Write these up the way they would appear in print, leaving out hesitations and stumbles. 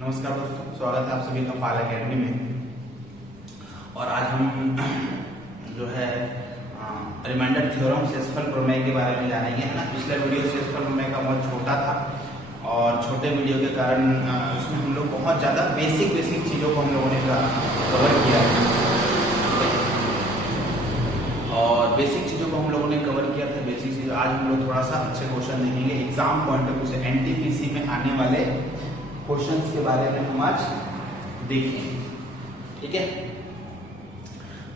नमस्कार दोस्तों, स्वागत है आप सभी का पाल अकेडमी में। और आज हम जो है रिमाइंडर थ्योरम शेषफल प्रमेय के बारे में जानेंगे, है ना। पिछला वीडियो शेषफल प्रमेय का बहुत छोटा था और छोटे वीडियो के कारण उसमें हम लोग बहुत ज़्यादा बेसिक चीज़ों को हम लोगों ने कवर किया और बेसिक चीज़ों को हम लोगों ने कवर किया था। बेसिक चीज़ आज हम लोग थोड़ा सा अच्छे क्वेश्चन देखेंगे एग्जाम पॉइंट ऑफ व्यू से, एनटीपीसी में आने वाले क्वेश्चंस के बारे में हम आज देखेंगे, ठीक है।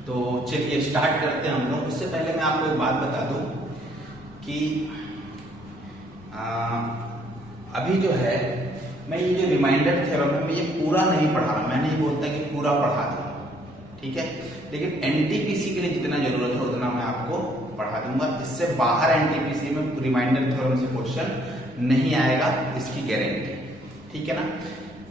तो चलिए स्टार्ट करते हैं हम लोग। उससे पहले मैं आपको एक बात बता दूं कि अभी जो है मैं ये जो रिमाइंडर थ्योरम है मैं ये पूरा नहीं पढ़ा रहा, मैं नहीं बोलता कि पूरा पढ़ा दूं, ठीक है। लेकिन एनटीपीसी के लिए जितना जरूरत है उतना मैं आपको पढ़ा दूंगा। इससे बाहर एनटीपीसी में रिमाइंडर थ्योरम से क्वेश्चन नहीं आएगा, इसकी गारंटी, ठीक है ना।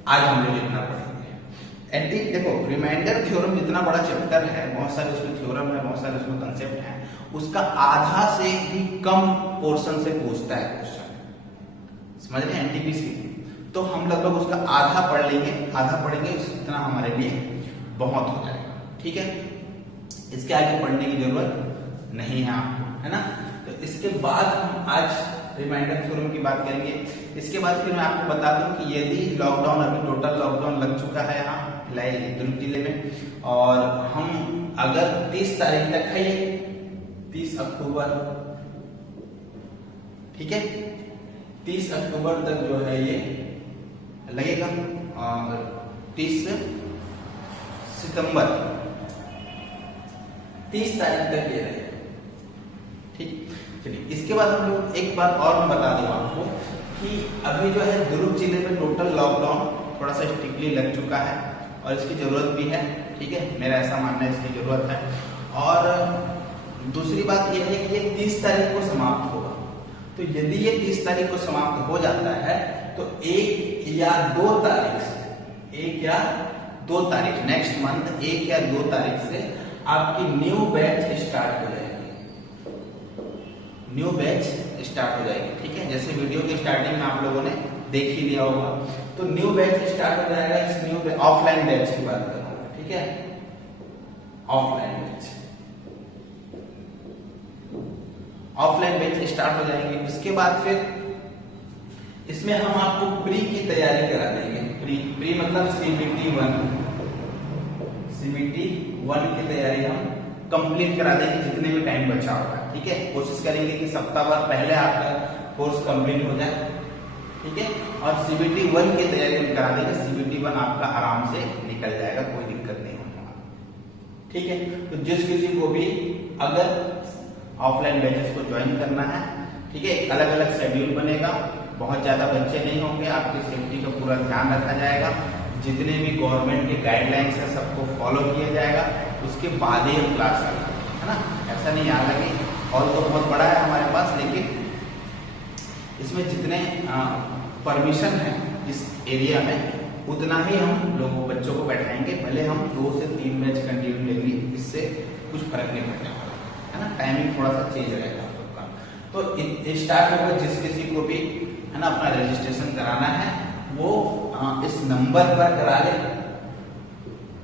आज हम लोग इतना पढ़ेंगे। देखो रिमाइंडर थ्योरम जितना बड़ा चैप्टर है, बहुत सारे उसमें थ्योरम है, बहुत सारे उसमें कंसेप्ट है, उसका आधा से भी कम पोर्शन से पूछता है क्वेश्चन, समझ रहे हैं एनटीपीसी। तो हम लगभग उसका आधा पढ़ लेंगे, आधा पढ़ेंगे, इतना हमारे लिए बहुत हो जाएगा, ठीक है। इसके आगे पढ़ने की जरूरत नहीं है आपको, है ना। तो इसके बाद हम आज रिमाइंडर थ्योरम की बात करेंगे। इसके बाद फिर मैं आपको बता दूं कि यदि लॉकडाउन, अभी टोटल लॉकडाउन लग चुका है यहाँ फिलहाल दुर्ग जिले में, और हम अगर 30 तारीख तक है, ये 30 अक्टूबर, ठीक है, 30 अक्टूबर तक जो है ये लगेगा और 30 सितंबर 30 तारीख तक ये रहेगा, ठीक। चलिए इसके बाद हम लोग एक बात और मैं बता दूं आपको कि अभी जो है दुर्ग जिले में टोटल लॉकडाउन थोड़ा सा स्ट्रिक्टली लग चुका है और इसकी जरूरत भी है, ठीक है, मेरा ऐसा मानना है इसकी जरूरत है। और दूसरी बात यह है कि ये 30 तारीख को समाप्त होगा। तो यदि ये 30 तारीख को समाप्त हो जाता है तो 1 या 2 तारीख से, 1 या 2 तारीख नेक्स्ट मंथ 1 या 2 तारीख से आपकी न्यू बैच स्टार्ट हो जाएगी, न्यू बैच स्टार्ट हो जाएगी, ठीक है। जैसे वीडियो के स्टार्टिंग में आप लोगों ने देख ही लिया होगा, तो न्यू बैच स्टार्ट हो जाएगा। इस न्यू ऑफलाइन बैच की बात कर रहा हूं, ठीक है, ऑफलाइन बैच स्टार्ट हो जाएंगे। उसके बाद फिर इसमें हम आपको प्री की तैयारी करा देंगे। प्री मतलब सीबीटी 1 की तैयारी हम कंप्लीट करा देंगे जितने भी टाइम बचा होगा, ठीक है। कोशिश करेंगे कि सप्ताह भर पहले आपका कोर्स कंप्लीट हो जाए, ठीक है। और सीबीटी 1 की तैयारी हम करा देंगे। सीबीटी 1 आपका आराम से निकल जाएगा, कोई दिक्कत नहीं होगा, ठीक है। तो जिस किसी को भी अगर ऑफलाइन बैचेस को ज्वाइन करना है, ठीक है, अलग अलग शेड्यूल बनेगा, बहुत ज्यादा बच्चे नहीं होंगे, आपकी सेफ्टी का पूरा ध्यान रखा जाएगा, जितने भी गवर्नमेंट के गाइडलाइंस है सबको फॉलो किया जाएगा, उसके बाद ही हम क्लास करना है ना। ऐसा नहीं आ लगे, हॉल तो बहुत बड़ा है हमारे पास, लेकिन इसमें जितने परमिशन है इस एरिया में उतना ही हम लोगों बच्चों को बैठाएंगे। भले हम 2 से 3 बैच कंटिन्यू लेंगे, इससे कुछ फर्क नहीं पड़ने वाला, है ना। टाइमिंग थोड़ा सा चेंज रहेगा आप लोग का। तो स्टार्ट होगा, जिस किसी को भी है ना अपना रजिस्ट्रेशन कराना है वो इस नंबर पर करा ले,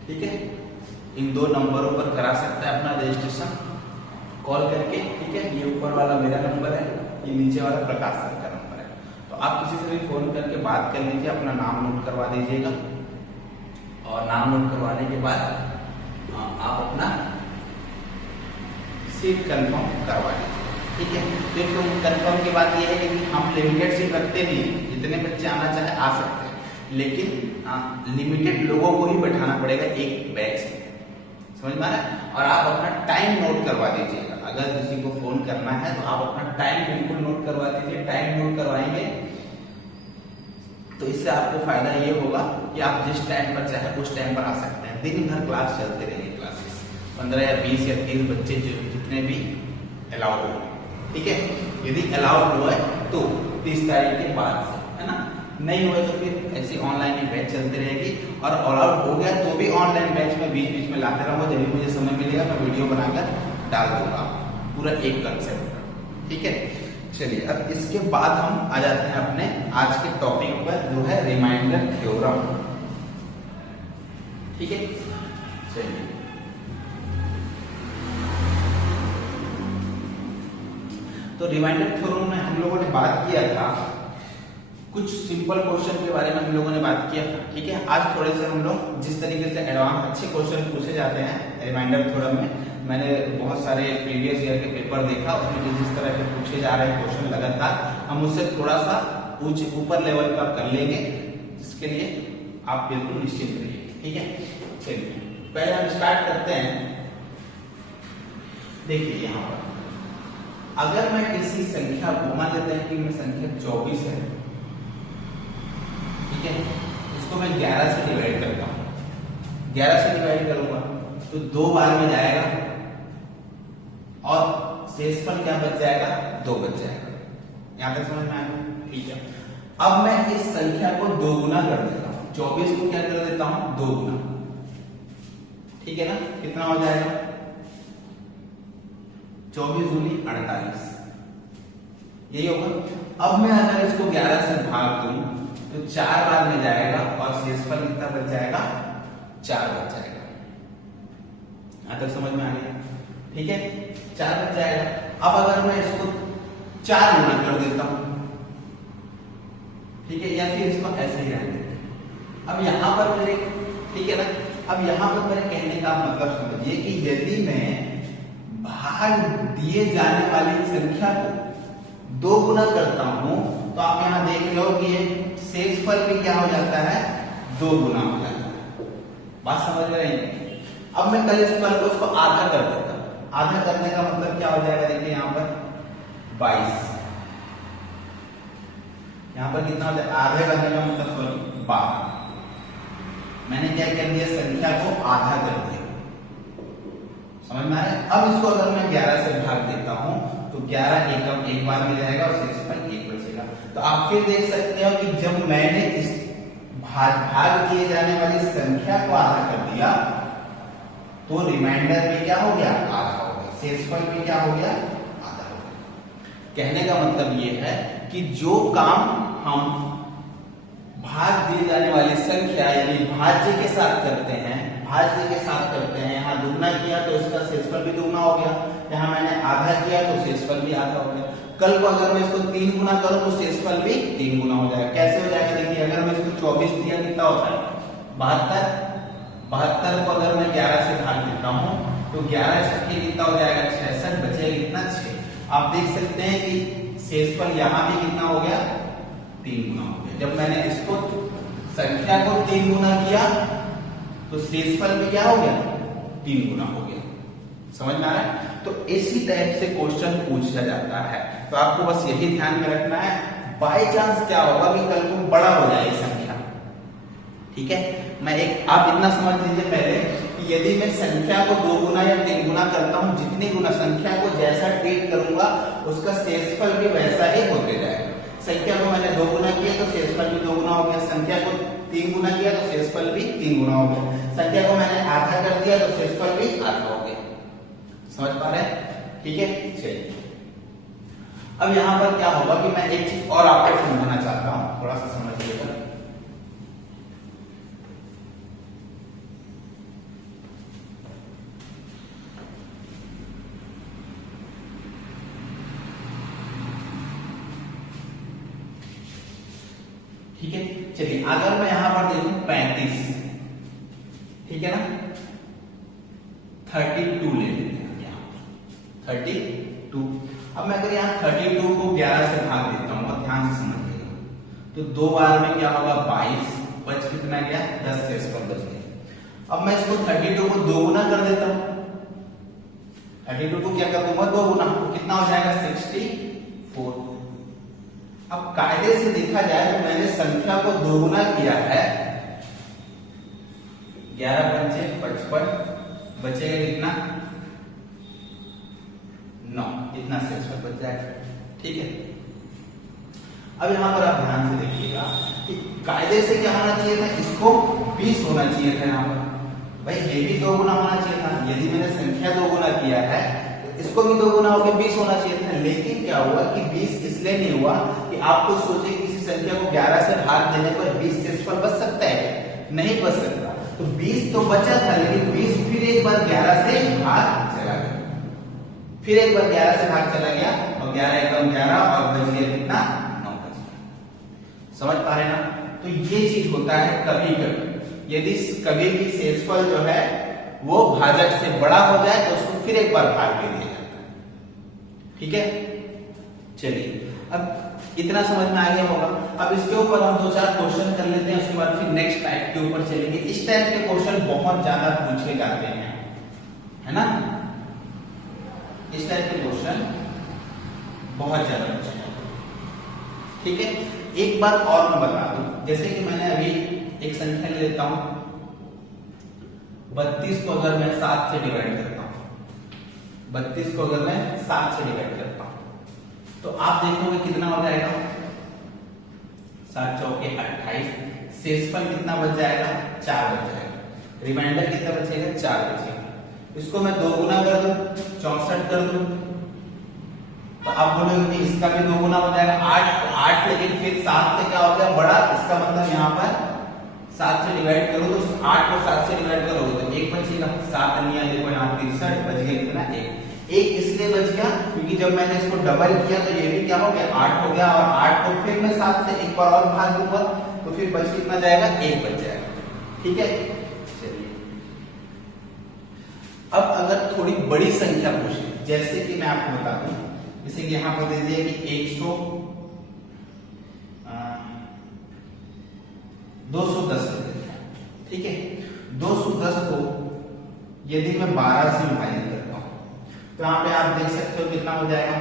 ठीक है। इन 2 नंबरों पर करा सकता है अपना रजिस्ट्रेशन कॉल करके, ठीक है। ये ऊपर वाला मेरा नंबर है, ये नीचे वाला प्रकाश सर का नंबर है। तो आप किसी से भी फोन करके बात कर लीजिए, अपना नाम नोट करवा दीजिएगा और नाम नोट करवाने के बाद आप अपना सीट कंफर्म करवा लीजिए, ठीक है। फिर तो कंफर्म की बात यह है कि हम लिमिटेड सीट रखते नहीं, जितने बच्चे आना चाहे आ सकते हैं, लेकिन लिमिटेड लोगों को ही बैठाना पड़ेगा एक बैच में, समझ में आ रहा है। और आप अपना टाइम नोट करवा दीजिएगा। अगर किसी को फोन करना है तो आप अपना टाइम बिल्कुल नोट करवा दीजिए। टाइम नोट करवाएंगे तो इससे आपको फायदा ये होगा कि आप जिस टाइम पर चाहे उस टाइम पर आ सकते हैं। दिन भर क्लास चलते रहेंगे, क्लासेस 15 या 20 या 30 बच्चे जितने भी अलाउड हो, ठीक है। यदि अलाउड हुआ है तो 30 तारीख के बाद से, है ना। नहीं हुआ तो फिर ऐसी ऑनलाइन ही बैच चलती रहेगी। और अलाउड हो गया तो भी ऑनलाइन बैच में बीच बीच में लाते रहूंगा, जब भी मुझे समय मिलेगा मैं वीडियो बनाकर डाल दूंगा, पूरा एक कंसेप्ट, ठीक है। चलिए अब इसके बाद हम आ जाते हैं अपने आज के टॉपिक पर, जो है रिमाइंडर थ्योरम। ठीक है, चलिए तो रिमाइंडर थ्योरम में हम लोगों ने बात किया था, कुछ सिंपल क्वेश्चन के बारे में हम लोगों ने बात किया था। ठीक है, आज थोड़े से हम लोग जिस तरीके से एडवांस अच्छे क्वेश्चन पूछे जाते हैं रिमाइंडर थ्योरम में, मैंने बहुत सारे प्रीवियस ईयर के पेपर देखा, उसमें जिस तरह के पूछे जा रहे क्वेश्चन लगातार हम उससे थोड़ा सा ऊपर लेवल का कर लेंगे, जिसके लिए आप बिल्कुल निश्चित रहिए। ठीक है, चलिए पहले हम स्टार्ट करते हैं। देखिए यहाँ पर अगर मैं किसी संख्या को, मान लेते हैं कि मैं संख्या 24 है, ठीक है, इसको मैं 11 से डिवाइड करता हूं, 11 से डिवाइड करूंगा तो 2 बार में जाएगा और शेषफल क्या बच जाएगा, 2 बच जाएगा। यहां तक समझ में आया? ठीक है, अब मैं इस संख्या को 2 गुना कर देता हूं, 24 को क्या कर देता हूं, 2 गुना। ठीक है ना, कितना हो जाएगा, 24 दूनी 48, यही होगा। अब मैं अगर इसको 11 से भाग दूं तो 4 बार में जाएगा और शेषफल कितना बच जाएगा, 4 बच जाएगा। यहां तक समझ में आ गया? ठीक है, 4 बच जाएगा। अब अगर मैं इसको 4 गुना कर देता हूं, ठीक है, या फिर इसको ऐसे ही रहने देते हैं। अब यहां पर मेरे, ठीक है ना, अब यहां पर मेरे कहने का मतलब समझिए कि यदि मैं भाग दिए जाने वाली संख्या को 2 गुना करता हूं तो आप यहां देख रहे हो कि ये शेषफल भी क्या हो जाता है, 2 गुना हो जाता है। बात समझ रहे हैं? अब मैं कल इस फल को उसको आधा कर देता हूं, आधा करने का मतलब क्या हो जाएगा, देखिए यहां पर 22, यहां पर कितना हो जाएगा, आधे करने का मतलब सॉरी 12। मैंने क्या कर दिया, संख्या को आधा कर दिया, समझ में आ रहा है? अब इसको अगर मैं 11 से भाग देता हूं तो 11 एकम 1 बार में जाएगा और शेषफल 1 बचेगा। तो आप फिर देख सकते हो कि जब मैंने इस भाग दिए जाने वाली संख्या को आधा कर दिया तो रिमाइंडर भी क्या हो गया, आधा हो गया, शेषफल भी क्या हो गया, आधा हो गया। कहने का मतलब ये है कि जो काम हम भाग दी जाने वाली संख्या यानी भाज्य के साथ करते हैं, भाज्य के साथ करते हैं, यहाँ दुगना किया तो इसका शेषफल भी दुगना हो गया, यहाँ मैंने आधा किया तो शेषफल भी आधा हो गया। कल को अगर मैं इसको 3 गुना करूं तो शेषफल भी 3 गुना हो जाएगा। कैसे हो जाएगा, देखिए अगर मैं इसको 24 दिया कितना होता है, 72, 72 को अगर मैं 11 से भाग देता हूं तो 11 छक्के कितना हो जाएगा, 66, बचेगा कितना, 6। आप देख सकते हैं कि शेषफल यहां भी कितना हो गया, 3 गुना हो गया। जब मैंने इसको संख्या को 3 गुना किया तो शेषफल भी क्या हो गया, 3 गुना हो गया। समझ में आ रहा है? तो इसी टाइप से क्वेश्चन पूछा जाता है। तो आपको बस यही ध्यान में रखना है, बाय चांस क्या होगा कि कल को बड़ा हो जाए संख्या, ठीक है, मैं एक, आप इतना समझ लीजिए पहले कि यदि मैं संख्या को 2 गुना या 3 गुना करता हूं, जितनी गुना संख्या को जैसा ट्रीट करूंगा उसका शेषफल भी वैसा ही होते जाएगा। संख्या को मैंने 2 गुना किया तो शेषफल भी 2 गुना हो गया, संख्या को 3 गुना किया तो शेषफल भी 3 गुना हो गया, संख्या को मैंने आधा कर दिया तो शेषफल भी आधा हो गया। समझ पा रहे हैं? ठीक है, चलिए अब यहां पर क्या होगा कि मैं एक चीज और आपको समझाना चाहता हूं, थोड़ा सा समझिएगा। ठीक है, चलिए अगर मैं यहां पर देखूं 35, ठीक है ना, 32 ले लेते हैं यहां 32। अब मैं अगर यहाँ 32 को 11 से भाग देता हूँ, और ध्यान से समझिएगा, तो 2 बार में क्या होगा, 22, बच कितना गया, 10 शेषफल बच गया। अब मैं इसको 32 को 2 गुना कर देता हूँ, 32 को क्या कर दूंगा, 2 गुना, कितना हो जाएगा, 64। अब कायदे से देखा जाए तो मैंने संख्या को 2 गुना किया है, 11 पंचे 55, बचेगा कितना, 9, इतना शेषफल बच जाएगा। ठीक है, अब यहां पर आप ध्यान से देखिएगा कि कायदे से क्या होना चाहिए था, इसको 20 होना चाहिए था। यहां पर भाई ये भी 2 गुना होना चाहिए था। यदि मैंने संख्या 2 गुना किया है तो इसको भी 2 गुना होकर 20 होना चाहिए था, लेकिन क्या हुआ कि 20 इसलिए नहीं हुआ कि आप तो सोचे किसी संख्या को 11 से भाग देने पर 20 शेषफल बच सकता है, नहीं बच सकता। तो 20 तो बचा था, लेकिन 20 फिर एक बार 11 से भाग चला गया, फिर एक बार 11 से भाग चला गया, और 11 एकम 11 और बच गया कितना, 9 बच गया। समझ पा रहे ना? तो ये चीज होता है कभी कभी, यदि कभी भी शेषफल जो है वो भाजक से बड़ा हो जाए तो उसको फिर एक बार भाग दे दिया जाता है। ठीक है, चलिए अब इतना समझ में आ गया होगा। अब इसके ऊपर हम 2-4 क्वेश्चन कर लेते हैं, उसके बाद फिर नेक्स्ट टाइप के ऊपर चलेंगे। इस टाइप के क्वेश्चन बहुत ज्यादा पूछे जाते हैं, है ना? इस टाइप के क्वेश्चन बहुत ज्यादा पूछे जाते हैं। ठीक है, एक बात और मैं बता दूं, जैसे कि मैंने अभी एक संख्या ले लेता हूं 32 को अगर मैं 7 से डिवाइड करता हूं, 32 को अगर मैं 7 से डिवाइड करता हूं तो आप देखोगे कितना हो जाएगा, 7 चौके 28, शेषफल कितना बच जाएगा, 4 बच जाएगा, रिमाइंडर कितना बचेगा, 4 बचेगा। इसको मैं 2 गुना कर दूं, 64 कर दूं, तो आप बोलोगे कि इसका भी 2 गुना हो जाएगा, 8, लेकिन फिर 7 से क्या हो गया बड़ा, इसका मतलब यहाँ पर 7 से डिवाइड करो तो 8 को 7 से डिवाइड करोगे तो 1 बचेगा, 7 अन्य देखो यहाँ 63 बच गया कितना, 1 इसलिए बच गया क्योंकि जब मैंने इसको डबल किया तो ये भी क्या हो गया, 8 हो गया, और 8 को फिर मैं 7 से एक बार और भाग दूंगा तो फिर बच कितना जाएगा, 1 बच जाएगा। ठीक है, चलिए अब अगर थोड़ी बड़ी संख्या पूछे, जैसे कि मैं आपको बता दूं, जैसे कि यहाँ पर दे दिया कि 210 कर देते हैं। ठीक है, 210 को यदि मैं 12 से विभाजित करता हूं तो यहाँ पे आप देख सकते हो कितना हो जाएगा,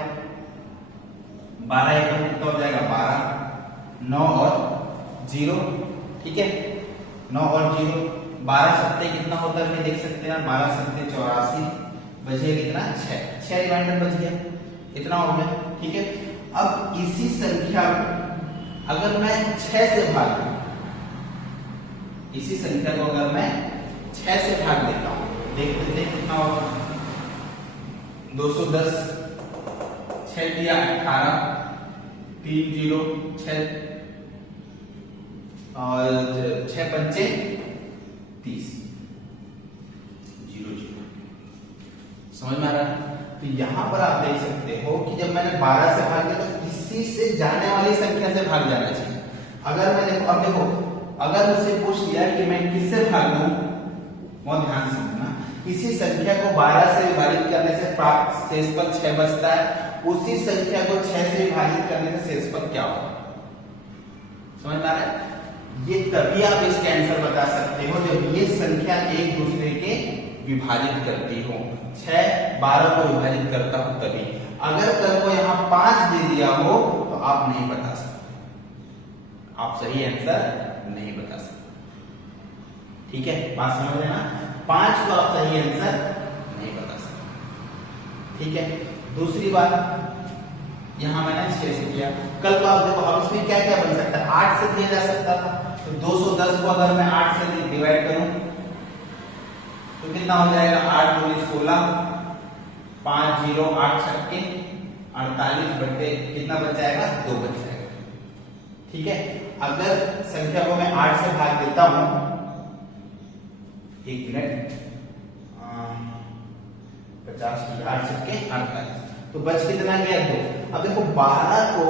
12 एकम कितना हो जाएगा, 12, 9 और 0। ठीक है, 9 और 0, 12 सत्ते कितना होता है देख सकते हैं, 12 सत्ते 84, बचे कितना, 6 रिमाइंडर बच गया, इतना हो गया। ठीक है, अब इसी संख्या को अगर मैं 6 से भाग दूं, इसी संख्या को अगर मैं 6 से भाग देता हूं, देख लेते हैं कितना होगा, 210, 6 दिया 18, 3 0 6 और 6 पंचे 30, 0 0। समझ में आ रहा है? तो यहां पर आप देख सकते हो कि जब मैंने 12 से भाग दिया तो इसी से जाने वाली संख्या से भाग जाना चाहिए। अगर मैं देखो, अब देखो अगर मुझसे पूछ लिया कि मैं किससे भाग दूं, बहुत ध्यान से समझना, इसी संख्या को 12 से विभाजित करने से प्राप्त शेषफल 6 बचता है, उसी संख्या को 6 से विभाजित करने से शेषफल क्या होगा, समझ में आ रहा है? ये तभी आप इसका आंसर बता सकते हो जब ये संख्या एक दूसरे के विभाजित करती हो। 6 12 को विभाजित करता हो तभी। अगर कल को यहाँ 5 दे दिया हो तो आप नहीं बता सकते, आप सही आंसर नहीं बता सकते। ठीक है, बात समझ लेना, 5 को आप सही आंसर नहीं बता सकते। ठीक है, दूसरी बात, यहां मैंने 6 से किया, कल को आप देखो अब इसमें क्या क्या बन सकता है, 8 से दिया जा सकता था, तो 210 को अगर मैं 8 से डिवाइड करूं तो कितना हो जाएगा, 8 दूनी 16, 5 0 8 छक्के 48 बटे कितना बच जाएगा, 2 बच जाएगा। ठीक है, अगर संख्या को मैं 8 से भाग देता हूं, 1 मिनट, 50 8 छक्के 48, तो बच कितना गया, 2। अब देखो 12 को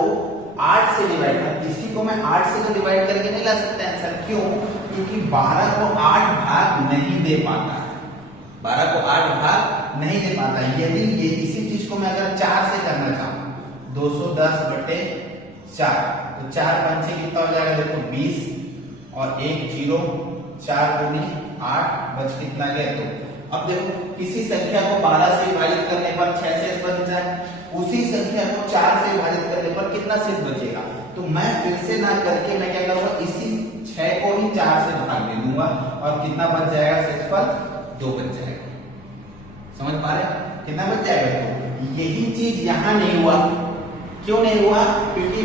8 से डिवाइड कर, इसी को मैं 8 से तो डिवाइड करके नहीं ला सकता आंसर, क्यों? क्योंकि 12 को 8 भाग नहीं दे पाता है, 12 को 8 भाग नहीं दे पाता है। यदि ये इसी चीज को मैं अगर 4 से करना चाहूं, 210 बटे 4, तो 4 पंचे कितना हो जाएगा, देखो 20 और 1 0, 4 दूनी 8, बच कितना गया, 2। अब देखो किसी संख्या को 12 से विभाजित करने पर 6 शेष बच जाए, उसी संख्या को 4 से विभाजित करने पर कितना शेष बचेगा, तो मैं फिर से ना करके मैं क्या करूंगा, इसी 6 को ही 4 से भाग दे दूंगा और कितना बच जाएगा, शेषफल 2 बच जाएगा। समझ पा रहे, कितना बच जाएगा, 2। यही चीज यहां नहीं हुआ, क्यों नहीं हुआ, क्योंकि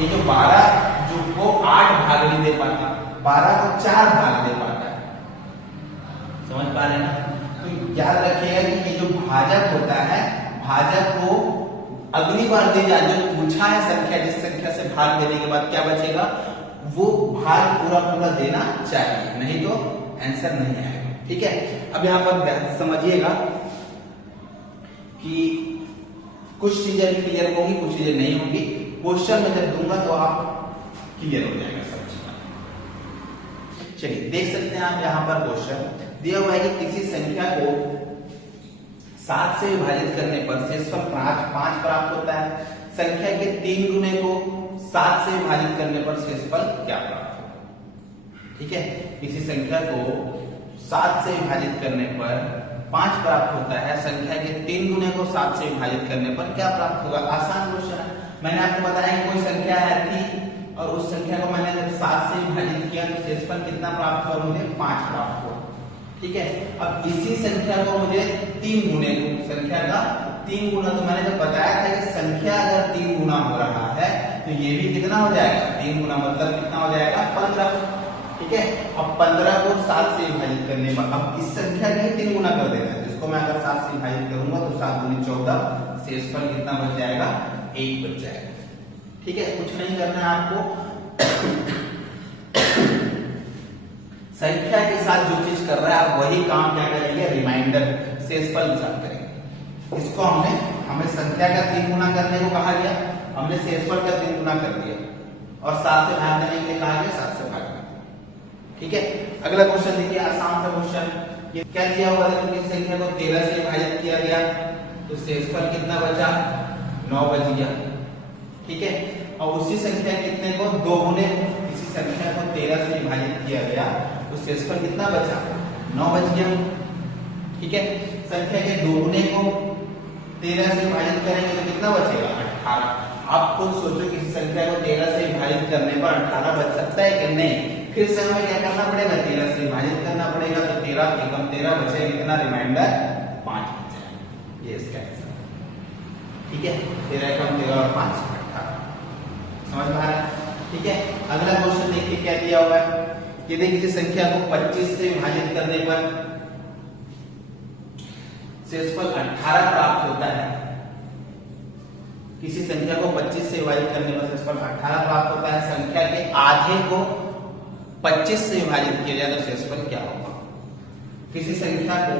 ये जो 12 जो को 8 भाग नहीं दे पाता, 12 को 4 भाग दे पाता है। समझ पा रहे ना? तो याद रखिएगा कि ये जो भाजक होता है भाजक को अगली बार दी जाए जो पूछा है संख्या, जिस संख्या से भाग देने के बाद क्या बचेगा वो भाग पूरा पूरा देना चाहिए, नहीं तो आंसर नहीं आएगा। ठीक है, अब यहां पर समझिएगा कि कुछ चीजें भी क्लियर होंगी, कुछ चीजें नहीं होंगी। क्वेश्चन में जब दूंगा तो आप क्लियर हो जाएगा सब चीज। चलिए देख सकते हैं आप यहाँ पर क्वेश्चन दिया हुआ है कि किसी संख्या को 7 से विभाजित करने पर शेषफल 5 प्राप्त होता है। संख्या के 3 गुने को 7 से विभाजित करने पर शेषफल क्या प्राप्त होगा। ठीक है, किसी संख्या को 7 से विभाजित करने पर 5 प्राप्त होता है, संख्या के 3 गुने को 7 से विभाजित करने पर क्या प्राप्त होगा। आसान क्वेश्चन है। मैंने आपको बताया कि कोई संख्या है थी और उस संख्या को मैंने जब 7 से विभाजित किया तो शेषफल कितना प्राप्त हुआ, मुझे 5 प्राप्त हुआ। ठीक है, अब इसी संख्या को मुझे 3 गुने को, संख्या का 3 गुना, तो मैंने जब बताया था कि संख्या अगर 3 गुना हो रहा है तो ये भी कितना हो जाएगा, 3 गुना मतलब कितना हो जाएगा 15। ठीक है, अब 15 को 7 से विभाजित करने पर अब इस संख्या का ही 3 गुना कर देना है, जिसको मैं अगर 7 से विभाजित करूंगा तो 7 दूनी 14, शेषफल कितना बच जाएगा 1 बच जाएगा। ठीक है, कुछ नहीं करना है आपको, संख्या के साथ जो चीज कर रहा है आप वही काम क्या करेंगे, रिमाइंडर शेषफल के साथ करेंगे। इसको हमें संख्या का 3 गुना करने को कहा गया, हमने शेषफल का 3 गुना कर दिया और 7 से भाग देने के लिए कहा गया 7 से भाग देना। ठीक है, अगला क्वेश्चन देखिए, आसान सा क्वेश्चन। ये क्या दिया हुआ है, किसी संख्या को 13 से विभाजित किया गया तो शेषफल कितना बचा, 9 बच गया। ठीक है, और उसी संख्या कितने को 2 गुने, किसी संख्या को 13 से विभाजित किया गया तो शेषफल कितना बचा, 9 बच गया। ठीक है, संख्या के 2 गुने को 13 से विभाजित करेंगे तो कितना बचेगा, 18। आप खुद सोचो किसी संख्या को 13 से विभाजित करने पर 18 बच सकता है कि नहीं। फिर से हमें क्या करना पड़ेगा, 13 से विभाजित करना पड़ेगा, तो 13 एकम 13 बचेगा कितना, रिमाइंडर 5 बचेगा। ये इसका आंसर। ठीक है, 13 एकम 13 और 5 18, समझ में आ रहा है। ठीक है, अगला क्वेश्चन देखिए क्या दिया हुआ है। यदि किसी संख्या को 25 से विभाजित करने पर शेषफल 18 प्राप्त होता है, किसी संख्या को 25 से विभाजित करने पर शेषफल 18 प्राप्त होता है, संख्या के आधे को 25 से विभाजित किया जाए तो शेषफल क्या होगा। किसी संख्या को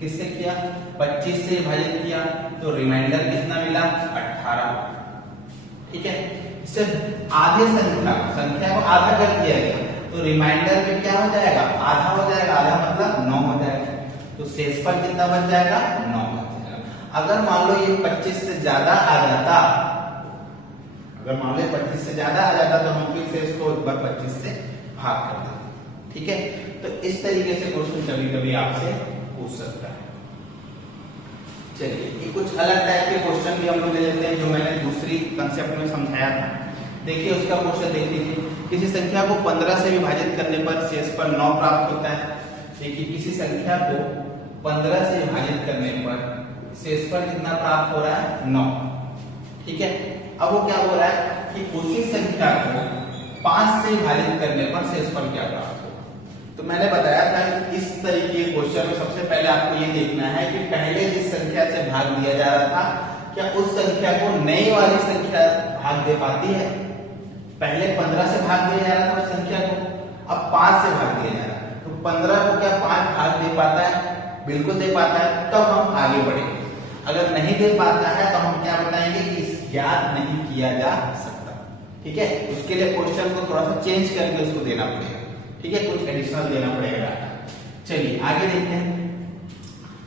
किससे किया, 25 से विभाजित किया तो रिमाइंडर कितना मिला, 18। ठीक है, सिर्फ आधे संख्या को आधा कर दिया गया तो रिमाइंडर में क्या हो जाएगा, आधा हो जाएगा, आधा मतलब 9 हो जाएगा, तो शेषफल कितना बच जाएगा, 9 बच जाएगा। अगर मान लो ये 25 से ज्यादा आ जाता, अगर मान लो 25 से ज्यादा आ जाता तो हम फिर से इसको एक बार 25 से भाग कर देते। ठीक है, तो इस तरीके से क्वेश्चन कभी कभी आपसे पूछ सकता है। चलिए, ये कुछ अलग टाइप के क्वेश्चन भी हम लोग ले लेते हैं जो मैंने दूसरी कंसेप्ट में समझाया था। देखिए उसका क्वेश्चन देख लीजिए, किसी संख्या को 15 से विभाजित करने पर शेषफल 9 प्राप्त होता है। देखिए किसी संख्या को 15 से विभाजित करने पर शेषफल कितना प्राप्त हो रहा है, 9। ठीक है, अब वो क्या हो रहा है कि उसी संख्या को 5 से विभाजित करने पर शेषफल क्या प्राप्त होगा। तो मैंने बताया था कि इस तरीके के क्वेश्चन में सबसे पहले आपको ये देखना है कि पहले जिस संख्या से भाग दिया जा रहा था क्या उस संख्या को नई वाली संख्या भाग दे पाती है। पहले 15 से भाग दिया जा रहा था उस संख्या को, अब 5 से भाग दिया जा रहा है, तो 15 को क्या 5 भाग दे पाता है, बिल्कुल दे पाता है, तब हम आगे बढ़ेंगे। अगर नहीं दे पाता है तो हम क्या बताएंगे कि ज्ञात नहीं किया जा सकता। ठीक है, उसके लिए क्वेश्चन को थोड़ा सा चेंज करके उसको देना पड़ेगा। ठीक है, कुछ एडिशनल देना पड़ेगा। चलिए आगे देखते हैं।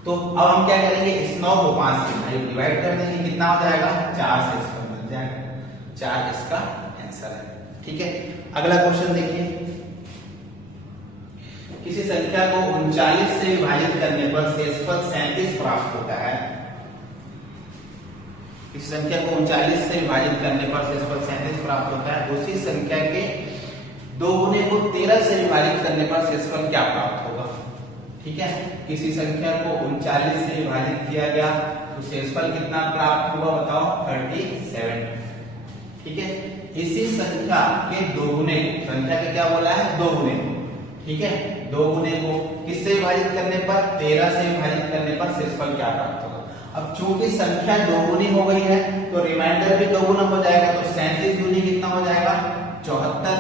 तो अब हम क्या करेंगे, इस 9 को 5 से डिवाइड कर देंगे, कितना हो जाएगा, 4 से इसका बन जाएगा, 4 इसका आंसर है। ठीक है, अगला क्वेश्चन देखिए, किसी संख्या को 39 से विभाजित करने पर शेषफल 37 प्राप्त होता है। किसी संख्या को 39 से विभाजित करने पर शेषफल 37 प्राप्त होता है, उसी संख्या के 2 गुने को 13 से विभाजित करने पर शेषफल क्या प्राप्त होगा। ठीक है, किसी संख्या को 39 से विभाजित किया गया तो शेषफल कितना प्राप्त हुआ, बताओ, 37। ठीक है, इसी संख्या के 2 गुने, संख्या के क्या बोला है, 2 गुने को। ठीक है, 2 गुने को किससे विभाजित करने पर, 13 से विभाजित करने पर शेषफल क्या प्राप्त होगा। अब चूंकि संख्या दोगुनी हो गई है तो रिमाइंडर भी दोगुना हो जाएगा, तो 37 दूनी कितना हो जाएगा 74।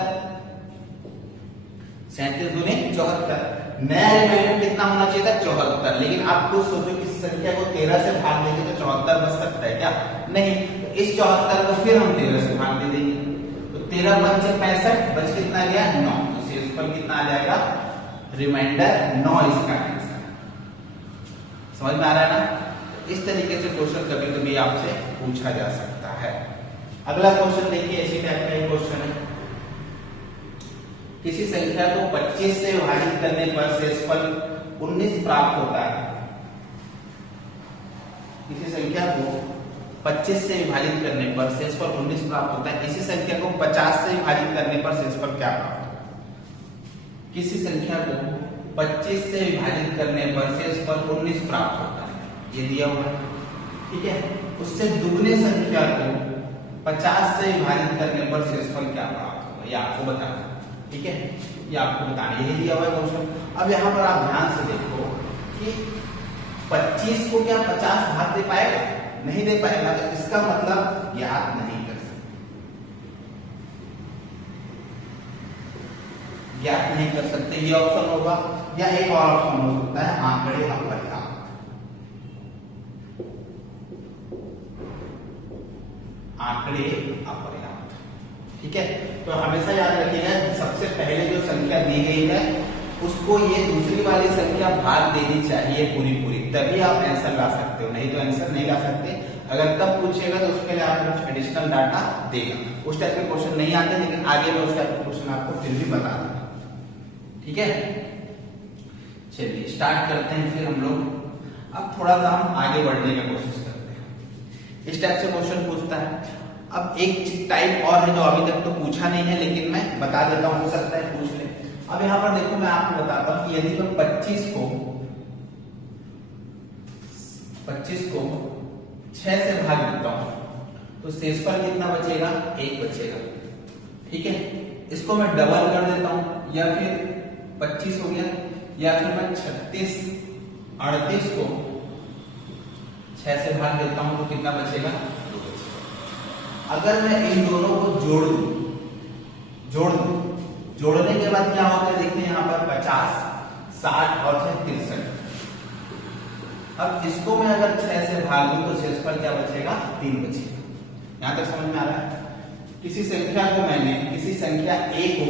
37 दूनी 74। नया रिमाइंडर कितना होना चाहिए था 74, लेकिन आप खुद सोचो किसी संख्या को 13 से भाग देंगे तो 74 बच सकता है क्या? नहीं। तो इस 74 को फिर हम 13 से भाग दे देंगे, तो 13 5 65, बच कितना गया 9। तो शेषफल कितना आ जाएगा? रिमाइंडर 9 इसका आंसर। समझ में आ रहा है ना? इस तरीके से क्वेश्चन कभी कभी आपसे पूछा जा सकता है। अगला क्वेश्चन देखिए, इसी टाइप का एक क्वेश्चन है। किसी संख्या को 25 से विभाजित करने पर शेषफल 19 प्राप्त होता है। किसी संख्या को 25 से विभाजित करने पर शेषफल 19 प्राप्त होता है। इसी संख्या को 50 से विभाजित करने पर शेषफल क्या प्राप्त होता है? किसी संख्या को 25 से विभाजित करने पर शेषफल 19 प्राप्त होता है, ये दिया हुआ है, ठीक है। उससे दुगने संख्या को 50 से विभाजित करने पर शेषफल क्या प्राप्त होगा, ये आपको बताना, ठीक है। ये आपको बताना, यही दिया हुआ है क्वेश्चन। अब यहाँ पर आप ध्यान से देखो कि 25 को क्या 50 भाग दे पाएगा? नहीं दे पाएगा, तो इसका मतलब ज्ञात नहीं कर सकते, ज्ञात नहीं कर सकते, ये ऑप्शन होगा। या एक और ऑप्शन हो सकता है आंकड़े अपर्याप्त। आंकड़े अपर्याप्त, ठीक है। तो हमेशा याद रखिएगा, सबसे पहले जो संख्या दी गई है उसको ये दूसरी वाली संख्या भाग देनी चाहिए पूरी पूरी, तभी आप आंसर ला सकते हो, नहीं तो आंसर नहीं ला सकते। अगर तब पूछेगा तो उसके लिए आपको कुछ एडिशनल डाटा देगा। उस टाइप के क्वेश्चन नहीं आते, लेकिन आगे मैं उस टाइप के क्वेश्चन आपको फिर भी बता दूंगा, ठीक है। चलिए स्टार्ट करते हैं फिर हम लोग। अब थोड़ा सा हम आगे बढ़ने की कोशिश करते हैं। इस टाइप से क्वेश्चन पूछता है। अब एक टाइप और है जो अभी तक तो पूछा नहीं है, लेकिन मैं बता देता हूं, हो सकता है पूछ ले। अब यहाँ पर देखो, मैं आपको बताता हूं कि यदि मैं 25 को 6 से भाग देता हूं तो शेषफल कितना बचेगा? 1 बचेगा, ठीक है। इसको मैं डबल कर देता हूं, या फिर 25 हो गया, या फिर मैं 38 को 6 से भाग देता हूं तो कितना बचेगा? 2 बचेगा। अगर मैं इन दोनों को जोड़ दूं, जोड़ने के बाद क्या होता है देखिए, यहाँ पर 50, 60 और 63। अब इसको मैं अगर 6 से भाग दूं तो शेषफल क्या बचेगा? 3 बचेगा। यहां तक समझ में आ रहा है? किसी संख्या को मैंने, किसी संख्या a को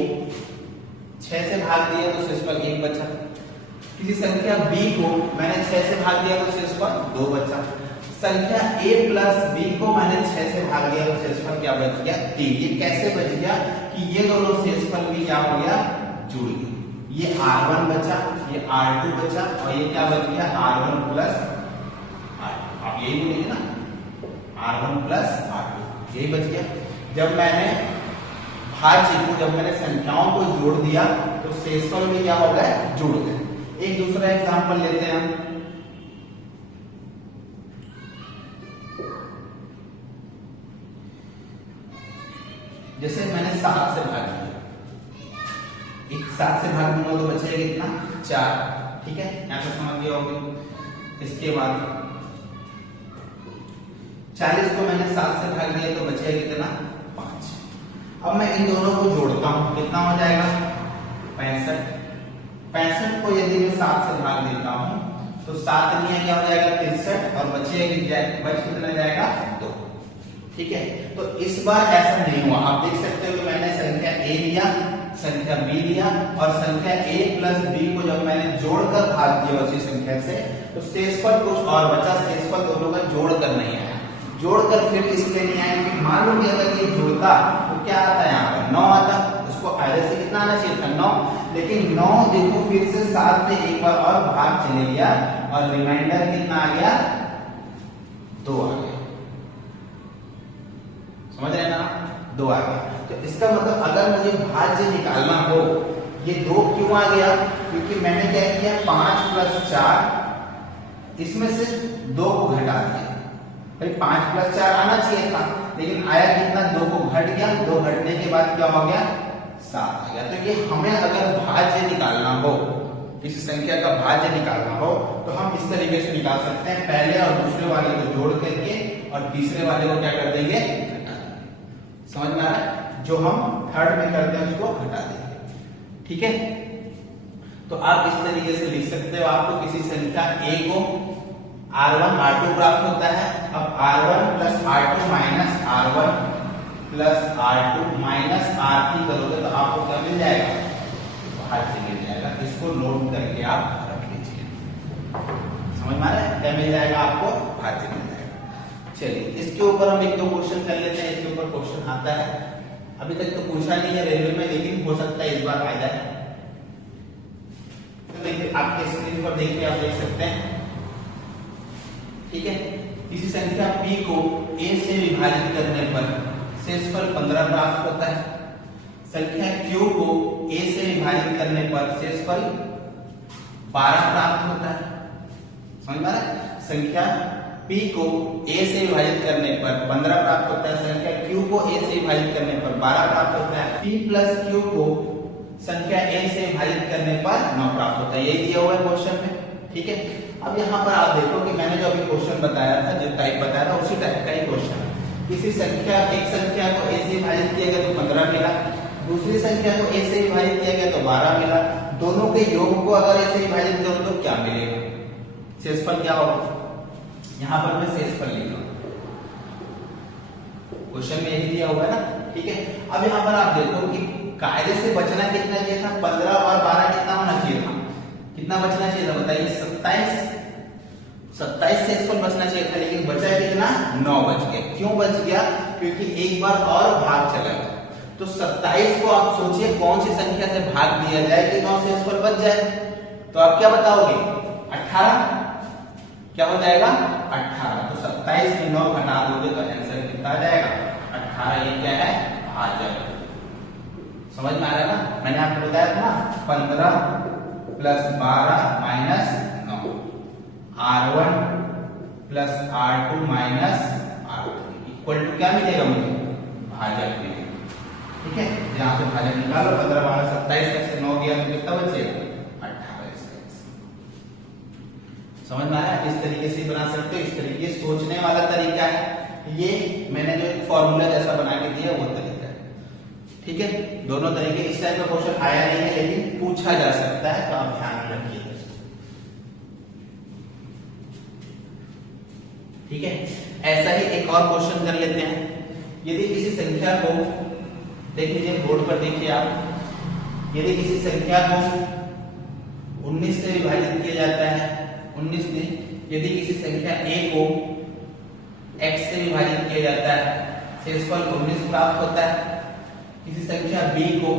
6 से भाग दिया तो शेषफल 1 बचा। किसी संख्या b को मैंने 6 से भाग दिया तो शेषफल 2 बचा। संख्या a प्लस b को मैंने 6 से भाग दिया तो शेषफल क्या बच गया? 3। ये कैसे बच गया कि ये दोनों शेषफल भी क्या हो गया? जुड़ गए। ये r1 बचा, ये r2 बचा, और ये क्या बच गया? r1 plus r2। आप यही बोलेंगे ना, r1 प्लस r2, यही बच गया। जब मैंने भाज्य को, जब मैंने संख्याओं को जोड़ दिया तो शेषफल भी क्या हो गए? जुड़ गए। एक दूसरा एग्जांपल लेते हैं हम। जैसे मैंने 7 से भाग दिया, 7 से भाग दूंगा तो बचेगा कितना? 4, ठीक है। यहां तक समझ गए होंगे। इसके बाद 40 को मैंने 7 से भाग दिया तो बचेगा कितना? 5। अब मैं इन दोनों को जोड़ता हूं, कितना हो जाएगा? 65। 65 को यदि मैं 7 से भाग देता हूं तो 7 में क्या हो जाएगा? 63, और बचेगा, बच कितना जाएगा? 2, ठीक है। तो इस बार ऐसा नहीं हुआ। आप देख सकते हो कि मैंने संख्या a लिया, संख्या b लिया, और संख्या a प्लस b को जब मैंने जोड़कर भाग दिया उसी संख्या से तो शेषफल कुछ और बचा। शेषफल दोनों का जोड़कर नहीं आया, जोड़कर फिर इसलिए नहीं आया कि मान लो कि अगर ये जुड़ता तो क्या आता है? यहाँ पर 9 आता। उसको आगे से कितना आना चाहिए था? 9। लेकिन 9 देखो फिर से 7 से एक बार और भाग चले गया, और रिमाइंडर कितना आ गया? 2 आ गया। समझ रहे हैं ना? 2 आ गया। तो इसका मतलब अगर मुझे भाज्य निकालना हो, ये 2 क्यों आ गया? क्योंकि मैंने क्या किया? 5 प्लस 4, इसमें से 2 को घटा दिया। भाई 5 प्लस 4 आना चाहिए था, लेकिन आया कितना? 2 को घट गया। 2 घटने के बाद क्या हो गया? 7 आ गया। तो ये हमें अगर भाज्य निकालना हो, किसी संख्या का भाज्य निकालना हो तो हम इस तरीके से निकाल सकते हैं, पहले और दूसरे वाले को जोड़ करके और तीसरे वाले को क्या कर देंगे, घटा देंगे। समझ में आ रहा है? जो हम थर्ड में करते हैं उसको घटा देंगे। ठीक है, तो आप इस तरीके से लिख सकते हो। आपको किसी संख्या a को r1 r2 प्राप्त होता है। अब r1 plus r2 minus r1 plus r2 minus r3 करोगे तो आपको क्या मिल जाएगा, भाज्य मिल जाएगा। इसको नोट करके आप रख लीजिए। समझ में आ रहा है? क्या मिल जाएगा आपको, भाज्य मिल जाएगा। चलिए इसके ऊपर हम एक दो क्वेश्चन कर लेते हैं। इसके ऊपर क्वेश्चन आता है, अभी तक तो पूछा नहीं है रेलवे में, लेकिन हो सकता है इस बार आ जाए। तो देखिए आपके स्क्रीन पर देखिए, आप देख सकते हैं। ठीक है, किसी संख्या p को a से विभाजित करने पर शेषफल 15 प्राप्त होता है। संख्या q को a से विभाजित करने पर शेषफल 12 प्राप्त होता है। समझ में आ रहा है? संख्या p को a से विभाजित करने पर 15 प्राप्त होता है। संख्या q को a से विभाजित करने पर 12 प्राप्त होता है। p प्लस q को संख्या a से विभाजित करने पर 9 प्राप्त होता है। यही दिया हुआ है क्वेश्चन में। ठीक है, अब यहाँ पर आप देखो कि मैंने जो अभी क्वेश्चन बताया था, जो टाइप बताया था, उसी टाइप का ही क्वेश्चन है। किसी संख्या, एक संख्या को a से विभाजित किया गया तो 15 मिला, दूसरी संख्या को a से विभाजित किया गया तो 12 मिला। दोनों के योग को अगर a से विभाजित करो तो क्या मिलेगा, शेषफल क्या होगा। यहाँ पर मैं शेषफल लिख रहा हूँ, क्वेश्चन में यही दिया हुआ है ना। ठीक है, अब यहाँ पर आप देखो कि कायदे से बचना कितना चाहिए था, 15 और 12 कितना होना चाहिए था, कितना बचना चाहिए था बताइए, 27 शेषफल बचना चाहिए था, लेकिन बचा कितना, 9 बच गया। क्यों बच गया, क्योंकि एक बार और भाग चला गया। तो 27 को आप सोचिए कौन सी संख्या से भाग दिया जाए कि 9 शेषफल बच जाए। तो आप क्या बताओगे, 18। क्या हो जाएगा, 18। तो 27 में 9 घटा दोगे तो आंसर कितना आ जाएगा, 18। ये क्या है, भाजक। समझ में आ रहा है ना? मैंने आपको बताया था ना, 15 plus 12 minus 9, r1 plus r2 minus r3 equal to क्या मिलेगा मुझे, भाजक मिलेगा। ठीक है, यहाँ पे भाजक निकालो, 15 12 27 तक से 9 गया तो कितना बचेगा, 18। समझ में आया? इस तरीके से बना सकते हो। इस तरीके सोचने वाला तरीका है ये, मैंने जो एक फॉर्मूला जैसा बना के दिया वो तरीका है। ठीक है, दोनों तरीके। इस टाइप का क्वेश्चन आया नहीं है, लेकिन पूछा जा सकता है, तो आप ध्यान रखिए। ठीक है, ऐसा ही एक और क्वेश्चन कर लेते हैं। यदि किसी संख्या को, देख लीजिए बोर्ड पर देखिए आप, यदि किसी संख्या को 19 से विभाजित किया जाता है, 19 से, यदि किसी संख्या a को x से विभाजित किया जाता है, शेषफल 19 प्राप्त होता है। किसी संख्या b को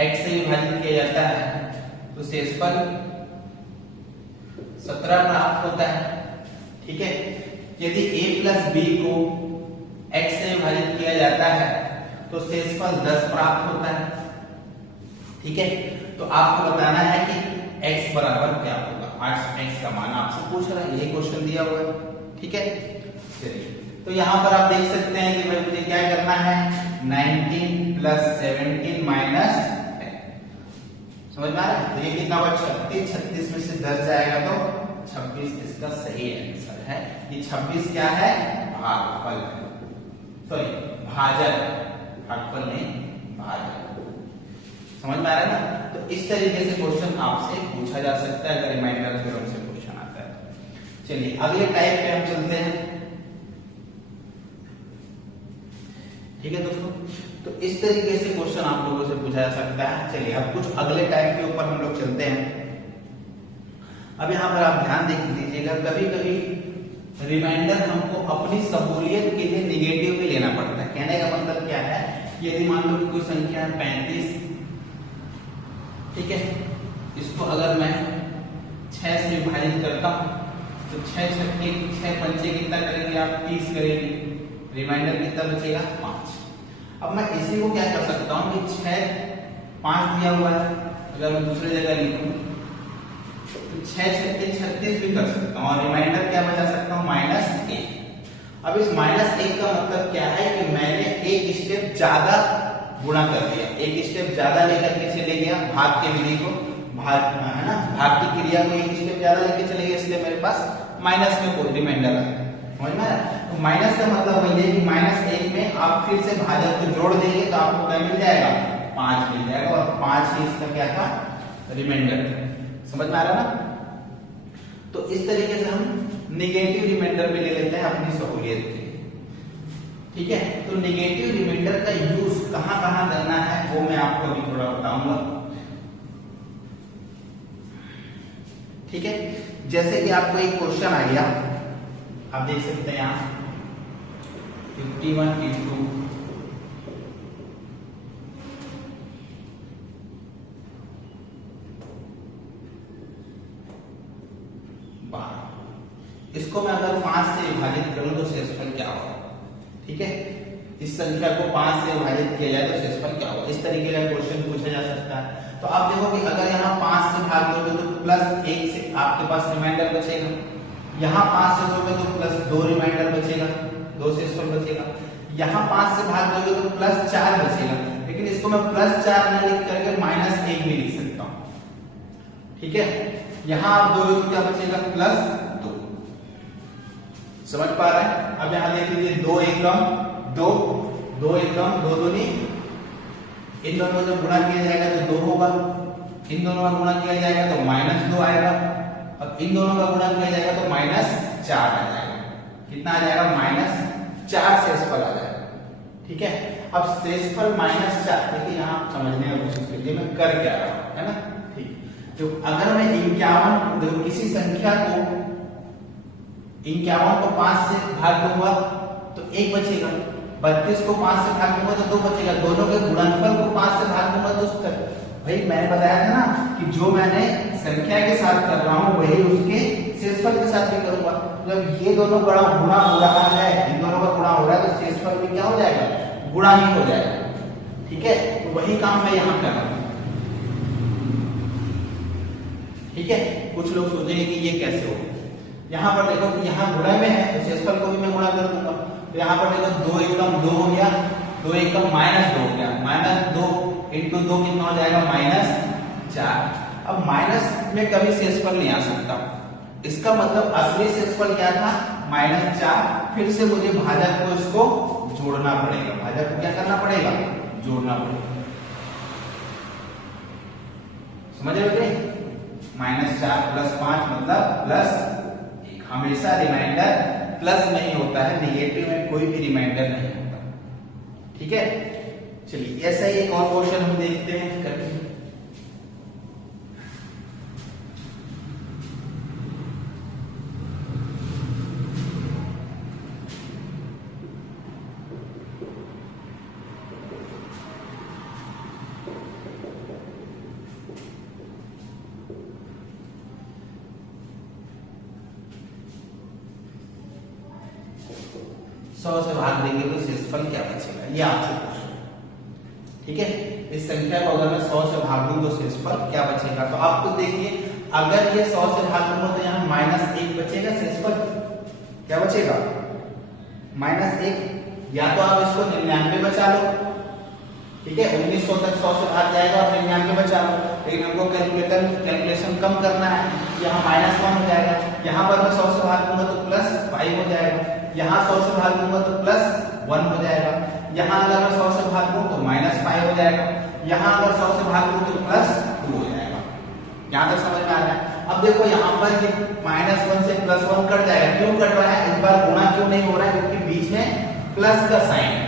x से विभाजित किया जाता है तो शेषफल 17 प्राप्त होता है। ठीक है, यदि a प्लस b को x से विभाजित किया जाता है तो शेषफल 10 प्राप्त होता है। ठीक है, तो आपको बताना है कि x बराबर क्या होगा। x का मान आपसे पूछ रहा है, यही क्वेश्चन दिया हुआ है। ठीक है, चलिए तो यहाँ पर आप देख सकते हैं कि भाई मुझे क्या करना है, 19 प्लस 17 माइनस 10। समझ में आ रहा है? तो ये कितना बचा, 36 में से 10 जाएगा तो 26 इसका सही आंसर है। ये 26 क्या है, भागफल, सॉरी भाजक, भागफल नहीं भाजक। समझ में आ रहा है ना? तो इस तरीके से क्वेश्चन आपसे पूछा जा सकता है अगर रिमाइंडर थ्योरम से क्वेश्चन आता है। चलिए अगले टाइप पे हम चलते हैं। ठीक है दोस्तों, तो इस तरीके से क्वेश्चन आप लोगों से पूछा जा सकता है। चलिए अब कुछ अगले टाइप के ऊपर हम लोग चलते हैं। अब यहाँ पर आप ध्यान देख लीजिएगा, कभी कभी रिमाइंडर हमको अपनी सहूलियत के लिए निगेटिव भी लेना पड़ता है। कहने का मतलब क्या है, यदि मान लो कि कोई संख्या है 35, ठीक है, इसको अगर मैं 6 से विभाजित करता हूं तो 6 पंचे कितना करेंगे आप, 30 करेंगे, रिमाइंडर कितना बचेगा, 5। अब मैं इसी को क्या कर सकता हूं कि 6 5 दिया हुआ है, अगर मैं दूसरी जगह लिखूं तो 6 6 36 भी कर सकता हूं, और रिमाइंडर क्या बचा सकता हूं, -1। अब इस -1 का मतलब क्या है कि मैंने एक स्टेप ज्यादा गुणा कर दिया, एक स्टेप ज्यादा लेकर के चले गया भाग के विधि को। भाग है ना, भाग की क्रिया को एक स्टेप ज्यादा लेके चले गए, इसलिए मेरे पास माइनस में कोई रिमाइंडर आ गया। समझ में आया? तो माइनस का मतलब वही है कि -1 में आप फिर से भाजक को जोड़ देंगे तो आपको क्या मिल जाएगा, 5 मिल जाएगा, और 5 ही इसका क्या था, रिमाइंडर। समझ में आ रहा ना? तो इस तरीके से हम नेगेटिव रिमाइंडर भी ले लेते हैं अपनी सहूलियत के लिए। ठीक है, तो नेगेटिव रिमाइंडर का यूज कहां कहां करना है वो मैं आपको अभी थोड़ा बताऊंगा। ठीक है, जैसे कि आपको एक क्वेश्चन आ गया, आप देख सकते हैं यहां 51 into 12, इसको मैं अगर 5 से विभाजित करूं तो शेषफल क्या होगा। ठीक है, इस संख्या को 5 से विभाजित किया जाए तो शेषफल क्या होगा, इस तरीके का क्वेश्चन पूछा जा सकता है। तो आप देखो कि अगर यहाँ 5 से भाग दोगे तो +1 से आपके पास रिमाइंडर बचेगा, यहाँ 5 से दोगे तो +2 रिमाइंडर बचेगा, 2 शेषफल बचेगा, यहाँ 5 से भाग दोगे तो +4 बचेगा, लेकिन इसको मैं +4 न लिख करके -1 भी लिख सकता हूँ। ठीक है, यहाँ आप दोगे तो क्या बचेगा, +2। समझ पा रहे हैं? अब यहाँ देख लीजिए 2 एकम 2, 2 एकम 2 दूनी, इन दोनों को गुणा किया जाएगा तो 2 होगा, इन दोनों का गुणा किया जाएगा तो -2 आएगा, अब इन दोनों का गुणा किया जाएगा तो -4 आ जाएगा। कितना आ जाएगा, -4 शेषफल आ जाएगा। ठीक है, अब शेषफल -4, देखिए यहाँ समझने की कोशिश कीजिए मैं कर क्या रहा हूं, है ना? ठीक, तो अगर मैं 51 देखो किसी संख्या को 51 को 5 से भाग दूंगा तो 1 बचेगा, 32 को 5 से भाग दूंगा तो 2 बचेगा, दोनों के गुणनफल को 5 से भाग दूंगा तो भाई मैंने बताया था ना कि जो मैंने संख्या के साथ कर रहा हूं वही उसके शेषफल के साथ भी करूंगा। जब ये दोनों गुणा हो रहा है, इन दोनों का गुणा हो रहा है तो शेषफल भी क्या हो जाएगा, गुणा ही हो जाएगा। ठीक है, तो वही काम मैं यहां कर रहा हूं। ठीक है, कुछ लोग सोचेंगे कि ये कैसे होगा। यहाँ पर देखो कि यहाँ गुणा में है तो शेषफल को भी मैं गुणा कर दूंगा, तो यहाँ पर देखो 2 एकम 2 हो गया, 2 एकम -2 हो गया, -2 into 2 कितना हो जाएगा, -4। अब माइनस में कभी शेषफल नहीं आ सकता, इसका मतलब असली शेषफल क्या था, -4। फिर से मुझे भाजक को इसको जोड़ना पड़ेगा, भाजक को क्या करना पड़ेगा, जोड़ना पड़ेगा। समझ रहे हो? -4 + 5 मतलब +1। हमेशा रिमाइंडर प्लस में ही होता है, नेगेटिव में कोई भी रिमाइंडर नहीं होता। ठीक है, चलिए ऐसा ही एक और क्वेश्चन हम देखते हैं करके। सौ से भाग देंगे तो शेषफल क्या बचेगा, ये आपसे क्वेश्चन। ठीक है, इस संख्या को अगर मैं 100 से भाग दूं तो शेषफल क्या बचेगा। तो आपको देखिए अगर ये 100 से भाग दूंगा तो यहाँ -1 बचेगा, शेषफल क्या बचेगा, -1। या तो आप इसको 99 बचा लो, ठीक है, 1900 तक 100 से भाग जाएगा और 99 बचा लो, लेकिन हमको कैलकुलेशन कम करना है, यहाँ -1 हो जाएगा। यहाँ पर मैं 100 से भाग दूंगा तो +5 हो जाएगा, यहाँ 100 से भाग दूंगा तो +1 हो जाएगा, यहाँ अगर मैं 100 से भाग दूं तो -5 हो जाएगा, यहाँ अगर 100 से भाग दूं तो +2 हो जाएगा। यहाँ तक समझ में आ रहा है? अब देखो यहाँ पर -1 से +1 कट जाएगा, क्यों कट रहा है, इस बार गुणा क्यों नहीं हो रहा है, क्योंकि बीच में प्लस का साइन है।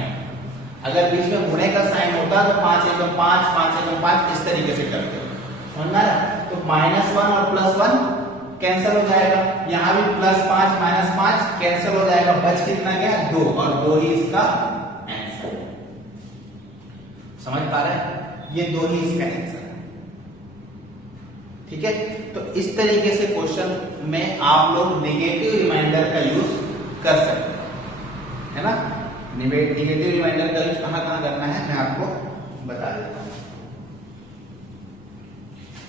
अगर बीच में गुणे का साइन होता तो 5 एकम 5, 5 एकम 5 इस तरीके से करते हो, समझ में आ रहा है? तो -1 और +1 कैंसिल हो जाएगा, यहाँ भी +5 -5 कैंसिल हो जाएगा, बच कितना गया, 2, और 2 ही इसका आंसर। समझ पा रहे हैं? ये 2 ही इसका आंसर है। ठीक है, तो इस तरीके से क्वेश्चन में आप लोग नेगेटिव रिमाइंडर का यूज कर सकते हैं, है ना? नेगेटिव रिमाइंडर का यूज कहां कहां करना है मैं आपको बता देता हूं।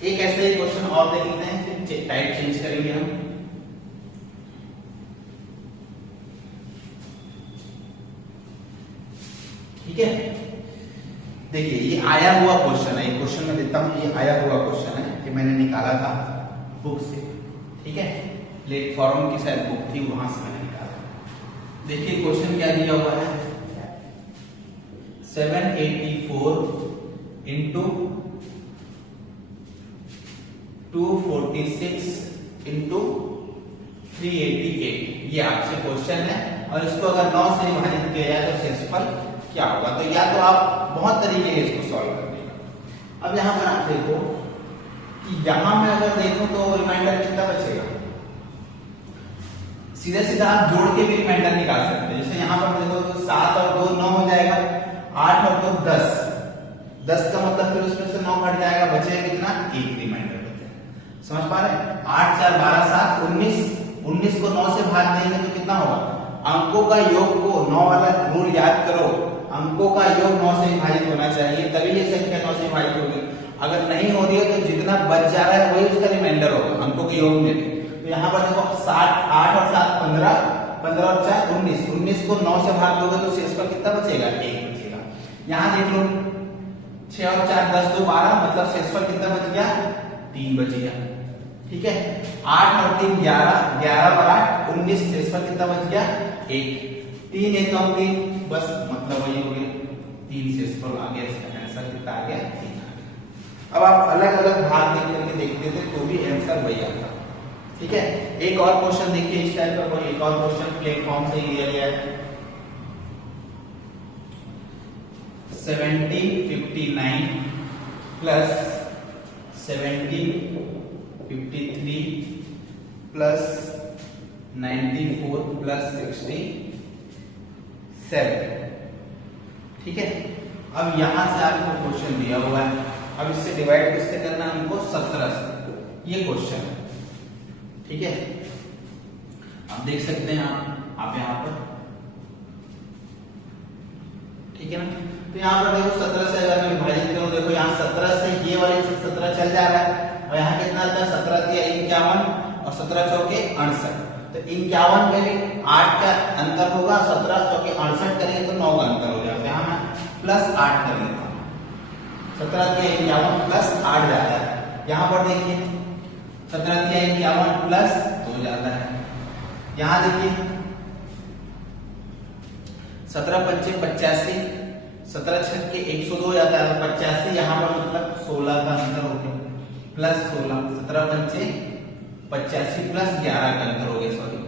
एक ऐसे ही क्वेश्चन और देख लेते हैं, फिर टाइप चेंज करेंगे हम। ठीक है, देखिए ये आया हुआ क्वेश्चन है, क्वेश्चन में देता हूं, ये आया हुआ क्वेश्चन है कि मैंने निकाला था बुक से, ठीक है, प्लेटफॉर्म की शायद बुक थी, वहां से मैंने निकाला। देखिए क्वेश्चन क्या दिया हुआ है, 784 इंटू 246 इंटू 388, ये आपसे क्वेश्चन है। और इसको अगर 9 से विभाजित किया जाए तो शेषफल क्या होगा। तो या तो आप बहुत तरीके हैं इसको सॉल्व करने का। अब यहां पर आप देखो कि यहां मैं अगर देखूं तो रिमाइंडर कितना बचेगा, सीधा सीधा आप जोड़ के भी रिमाइंडर निकाल सकते हैं। जैसे यहां पर देखो तो 7 और 2 9 हो जाएगा, 8 और 2 10, 10 का मतलब फिर उसमें से 9 कट जाएगा, बचेगा कितना, एक रिमाइंडर बचेगा। समझ पा रहे हैं, 8 4 12 7 19, 19 को 9 से भाग देंगे तो कितना होगा, अंकों का योग को 9 वाला रूल याद करो, अंकों का योग 9 से विभाजित होना चाहिए, तभी ये संख्या 9 से विभाजित होगी। अगर नहीं हो रही है तो जितना बच जा रहा है वही उसका रिमाइंडर होगा अंकों के योग में। तो यहाँ पर देखो 7 8 और 7 15, 15 और 4 19, 19 को 9 से भाग दोगे तो शेषफल कितना बचेगा, 1 बचेगा। यहाँ देख लो 6 और 4 10 2 12, मतलब शेषफल कितना बच गया, 3 बच गया, ठीक है। 8 और 3 11, 11 और 8 19, शेषफल कितना बच गया, 1, 3 1 और 3, बस मतलब वही हो गया, 3 शेषफल आ गया, इसका आंसर कितना आ गया, 3 आ गया। अब आप अलग अलग भाग देख करके देखते थे तो भी आंसर वही आता, ठीक है। एक और क्वेश्चन देखिए इस टाइप का, कोई एक और क्वेश्चन प्लेटफॉर्म से दिया गया है, 1759 प्लस 1753 प्लस 94 प्लस 67, ठीक है। अब यहां से आपको क्वेश्चन दिया हुआ है, अब इससे डिवाइड किससे करना है हमको, 17 से, ये क्वेश्चन है, ठीक है। आप देख सकते हैं आप यहां पर, ठीक है ना। तो यहाँ पर देखो 17 से अगर मैं विभाजित करूं, देखो यहाँ 17 से ये वाले 17 चल जा रहा है, और यहाँ कितना आता है, 17 दिया 51 और 17 चौके 68, तो 51 में भी 8 का अंतर होगा, 17 चौके 68 करेंगे तो 9 का अंतर हो जाएगा। यहाँ मैं प्लस 8 कर लेता हूँ, 17 दिया 51 प्लस 8 जाता है। यहाँ पर देखिए 17 दिया 51 प्लस 2 जाता है। यहाँ देखिए 17 पंचे 85, 17 छक्के 102 जाता है, 85 यहाँ पर मतलब 16 का अंतर हो गया, प्लस 16, 17 पंचे 85 प्लस 11 का अंतर हो गया, सॉरी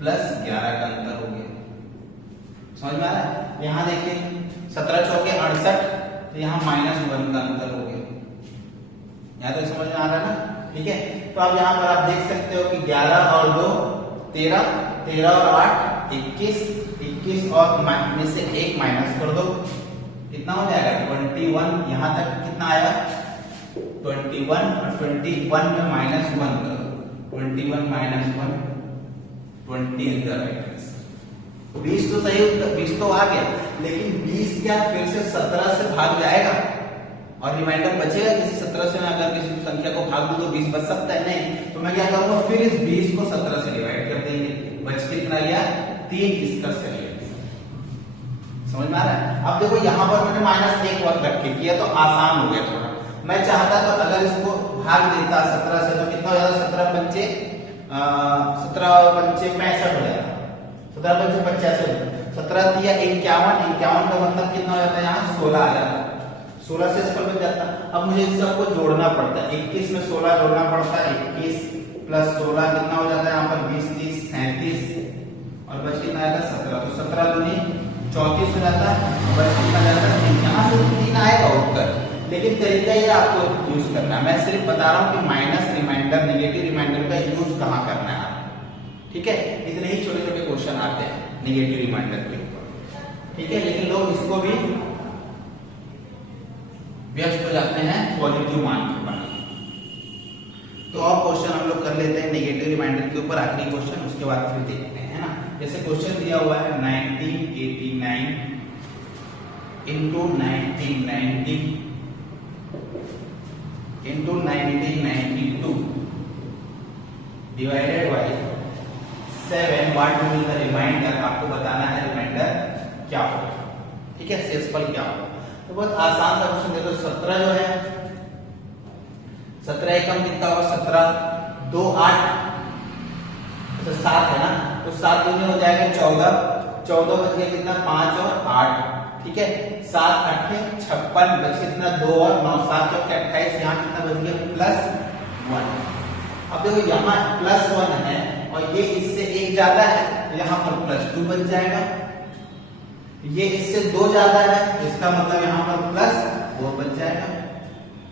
प्लस 11 का अंतर हो गया, समझ में आ रहा है। यहाँ देखिए 17 चौके 68, तो यहाँ -1 का अंतर हो गया, यहाँ तक समझ में आ रहा है ना, ठीक है। तो अब यहाँ पर आप देख सकते हो कि 11 और 2 13, 13 और 8 21, 21 और में से 1 माइनस कर दो, कितना हो जाएगा 21, यहाँ तक कितना आया 21, और 21 में -1 कर दो, 21 - 1 20 इज द राइट आंसर। 20 तो सही उत्तर, 20 तो आ गया, लेकिन 20 क्या फिर से 17 से भाग जाएगा और रिमाइंडर बचेगा किसी 17 से। मैं अगर किसी संख्या को भाग दूं तो 20 बच सकता है, नहीं, तो मैं क्या करूंगा, फिर इस 20 को 17 से डिवाइड कर देंगे, बच कितना गया 3, इसका सही है। समझ में आ रहा है। अब देखो यहाँ पर मैंने -1 वक्त रख के किया तो आसान हो गया थोड़ा। मैं चाहता तो अगर इसको भाग देता 17 से तो कितना हो जाता, 17 पंचे 65 हो जाता, 17 पंचे 85, 17 दिया 51, 51 का मतलब कितना हो जाता है, यहाँ 16 आ जाता, 16 से इसको बच जाता। अब मुझे इन सबको जोड़ना पड़ता है, 21 में 16 जोड़ना पड़ता है, 21 प्लस 16 कितना हो जाता है, यहाँ पर 20 30 37, और बच कितना आता है 17, तो 17 दूनी 34 हो जाता है, बच कितना जाता है 3, यहाँ से 3 आएगा उत्तर। लेकिन तरीका ये आपको यूज करना है, मैं सिर्फ बता रहा हूँ कि माइनस रिमाइंडर, नेगेटिव रिमाइंडर का यूज कहाँ करना है, ठीक है। इतने ही छोटे छोटे क्वेश्चन आते हैं नेगेटिव रिमाइंडर के ऊपर, ठीक है। लेकिन लोग इसको भी व्यस्त हो जाते हैं पॉजिटिव मान के बनाने। तो और क्वेश्चन हम लोग कर लेते हैं नेगेटिव रिमाइंडर के ऊपर, आखिरी क्वेश्चन, उसके बाद फिर देखते हैं, है ना। जैसे क्वेश्चन दिया हुआ है 1989 into 1990 into 1992 divided by 7, what will the remainder, आपको बताना है रिमाइंडर क्या होगा, ठीक है, शेषफल क्या होगा। तो बहुत आसान सा क्वेश्चन देखो, 17 जो है 17 एकम कितना होगा 17, 2 8, तो 7 है ना, तो 7 दूनी हो जाएगा 14, 14 बच गया कितना 5 और 8, ठीक है। 7 8 56 बच कितना 2 और 9, 7 चौके 28, यहाँ कितना बच गया +1। अब देखो यहाँ +1 है और ये इससे 1 ज्यादा है, तो यहाँ पर +2 बच जाएगा। ये इससे 2 ज्यादा है, इसका मतलब यहाँ पर +4 बच जाएगा।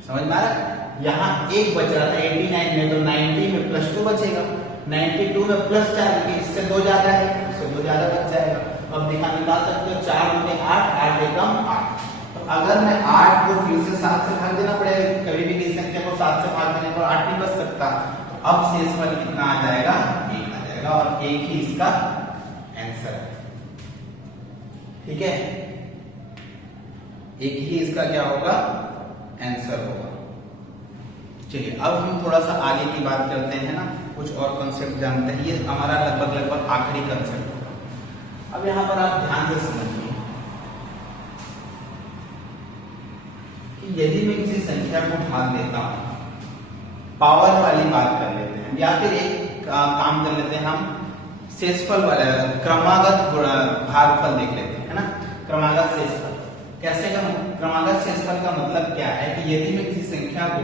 समझ में आ रहा है? यहाँ 1 बच रहा था 89 में, तो 90 में +2 बचेगा, 92 में +4, क्योंकि इससे 2 ज्यादा है, इससे 2 ज्यादा बच जाएगा। अब निकाल सकते हो 4 × 8, 8 एकम 8। तो अगर मैं 8 को फिर से 7 से भाग देना पड़ेगा, कभी भी किसी संख्या को 7 से भाग देने पर 8 नहीं बच सकता। तो अब शेषफल कितना आ जाएगा 1 आ जाएगा, और 1 ही इसका आंसर है, ठीक है। 1 ही इसका क्या होगा आंसर होगा। चलिए अब हम थोड़ा सा आगे की बात करते हैं ना, कुछ और कॉन्सेप्ट जानते हैं। ये हमारा लगभग आखिरी कॉन्सेप्ट होगा। अब यहां पर आप ध्यान से समझिए कि यदि मैं किसी संख्या को भाग देता हूं, पावर वाली बात कर लेते हैं, या फिर एक काम कर लेते हैं हम शेषफल वाला, क्रमागत भागफल देख लेते हैं, है ना। क्रमागत शेषफल कैसे क्रमागत शेषफल का मतलब क्या है कि यदि मैं किसी संख्या को,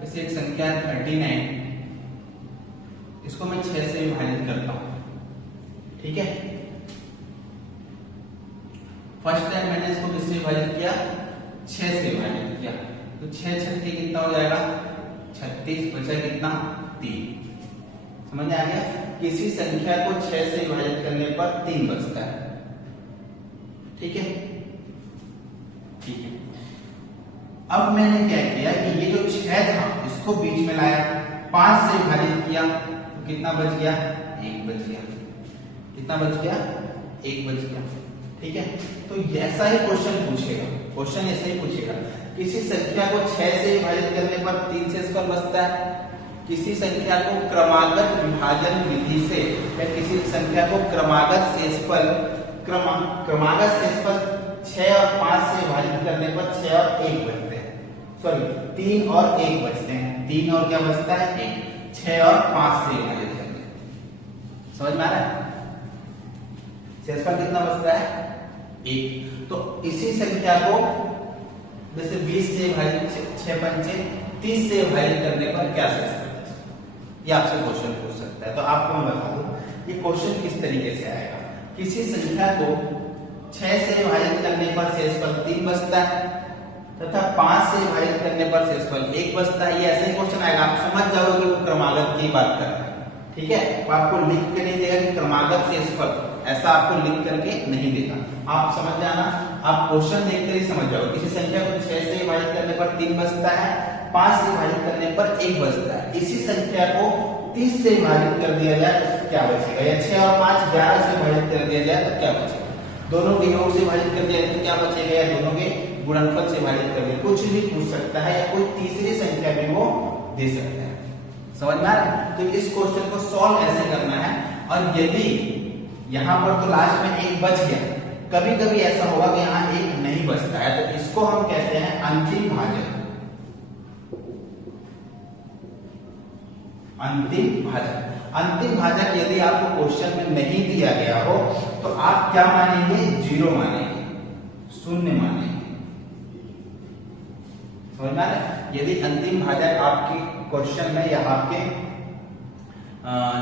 जैसे एक संख्या 39, इसको मैं 6 से विभाजित करता हूं, ठीक है। फर्स्ट टाइम मैंने इसको किससे विभाजित किया 6 से विभाजित किया, तो 6 छक्के कितना हो जाएगा 36, बचा कितना 3। समझ में आ गया? किसी संख्या को 6 से विभाजित करने पर 3 बचता है, ठीक है, ठीक है। अब मैंने क्या किया कि ये जो 6 था इसको बीच में लाया, 5 से विभाजित किया, तो कितना बच गया 1 बच गया, कितना बच गया 1 बच गया, ठीक है। तो ऐसा ही क्वेश्चन पूछेगा, क्वेश्चन ऐसा ही पूछेगा, किसी संख्या को 6 से विभाजित करने पर 3 शेषफल बचता है, किसी संख्या को क्रमागत विभाजन विधि से, या किसी संख्या को क्रमागत शेषफल 6 और 5 से विभाजित करने पर 6 और 1 बचते हैं, सॉरी 3 और 1 बचते हैं, 3 और क्या बचता है 1, 6 और 5 से विभाजित करते हैं। समझ में आ रहा है? शेषफल कितना बचता है 1। तो इसी संख्या को जैसे 20 से विभाजित 6 पंचे 30 से विभाजित करने पर क्या शेषफल, ये आपसे क्वेश्चन पूछ सकता है। तो आपको मैं बता दूं ये क्वेश्चन किस तरीके से आएगा। किसी संख्या को 6 से विभाजित करने पर शेषफल 3 बचता है, तथा 5 से विभाजित करने पर शेषफल 1 बचता है। ये ऐसे ही क्वेश्चन आएगा, आप समझ जाओगे कि वो क्रमागत की बात कर रहा है, ठीक है। वो आपको लिख के नहीं देगा कि क्रमागत शेषफल, ऐसा आपको लिख करके नहीं देगा। आप समझ जाना, आप क्वेश्चन देखकर ही समझ जाओगे। किसी संख्या को 6 से विभाजित करने पर 3 बचता है, 5 से विभाजित करने पर 1 बचता है। इसी संख्या को 30 से विभाजित कर दिया जाए तो क्या बचेगा, या 6 और 5 11 से विभाजित कर दिया जाए तो क्या बचेगा, दोनों के योग से विभाजित कर दिया जाए तो क्या बचेगा, या दोनों के गुणनफल से विभाजित कर दिया, कुछ भी पूछ सकता है, या कोई तीसरी संख्या भी वो दे सकता है। समझ में आ रहा है? तो इस क्वेश्चन को सॉल्व ऐसे करना है, और यदि यहाँ पर तो लास्ट में 1 बच गया, कभी कभी ऐसा होगा कि यहाँ 1 नहीं बचता है, तो इसको हम कहते हैं अंतिम भाजक। अंतिम भाजक, अंतिम भाजक यदि आपको क्वेश्चन में नहीं दिया गया हो तो आप क्या मानेंगे, 0 मानेंगे, 0 मानेंगे। समझ में आ रहा है? यदि अंतिम भाजक आपके क्वेश्चन में या आपके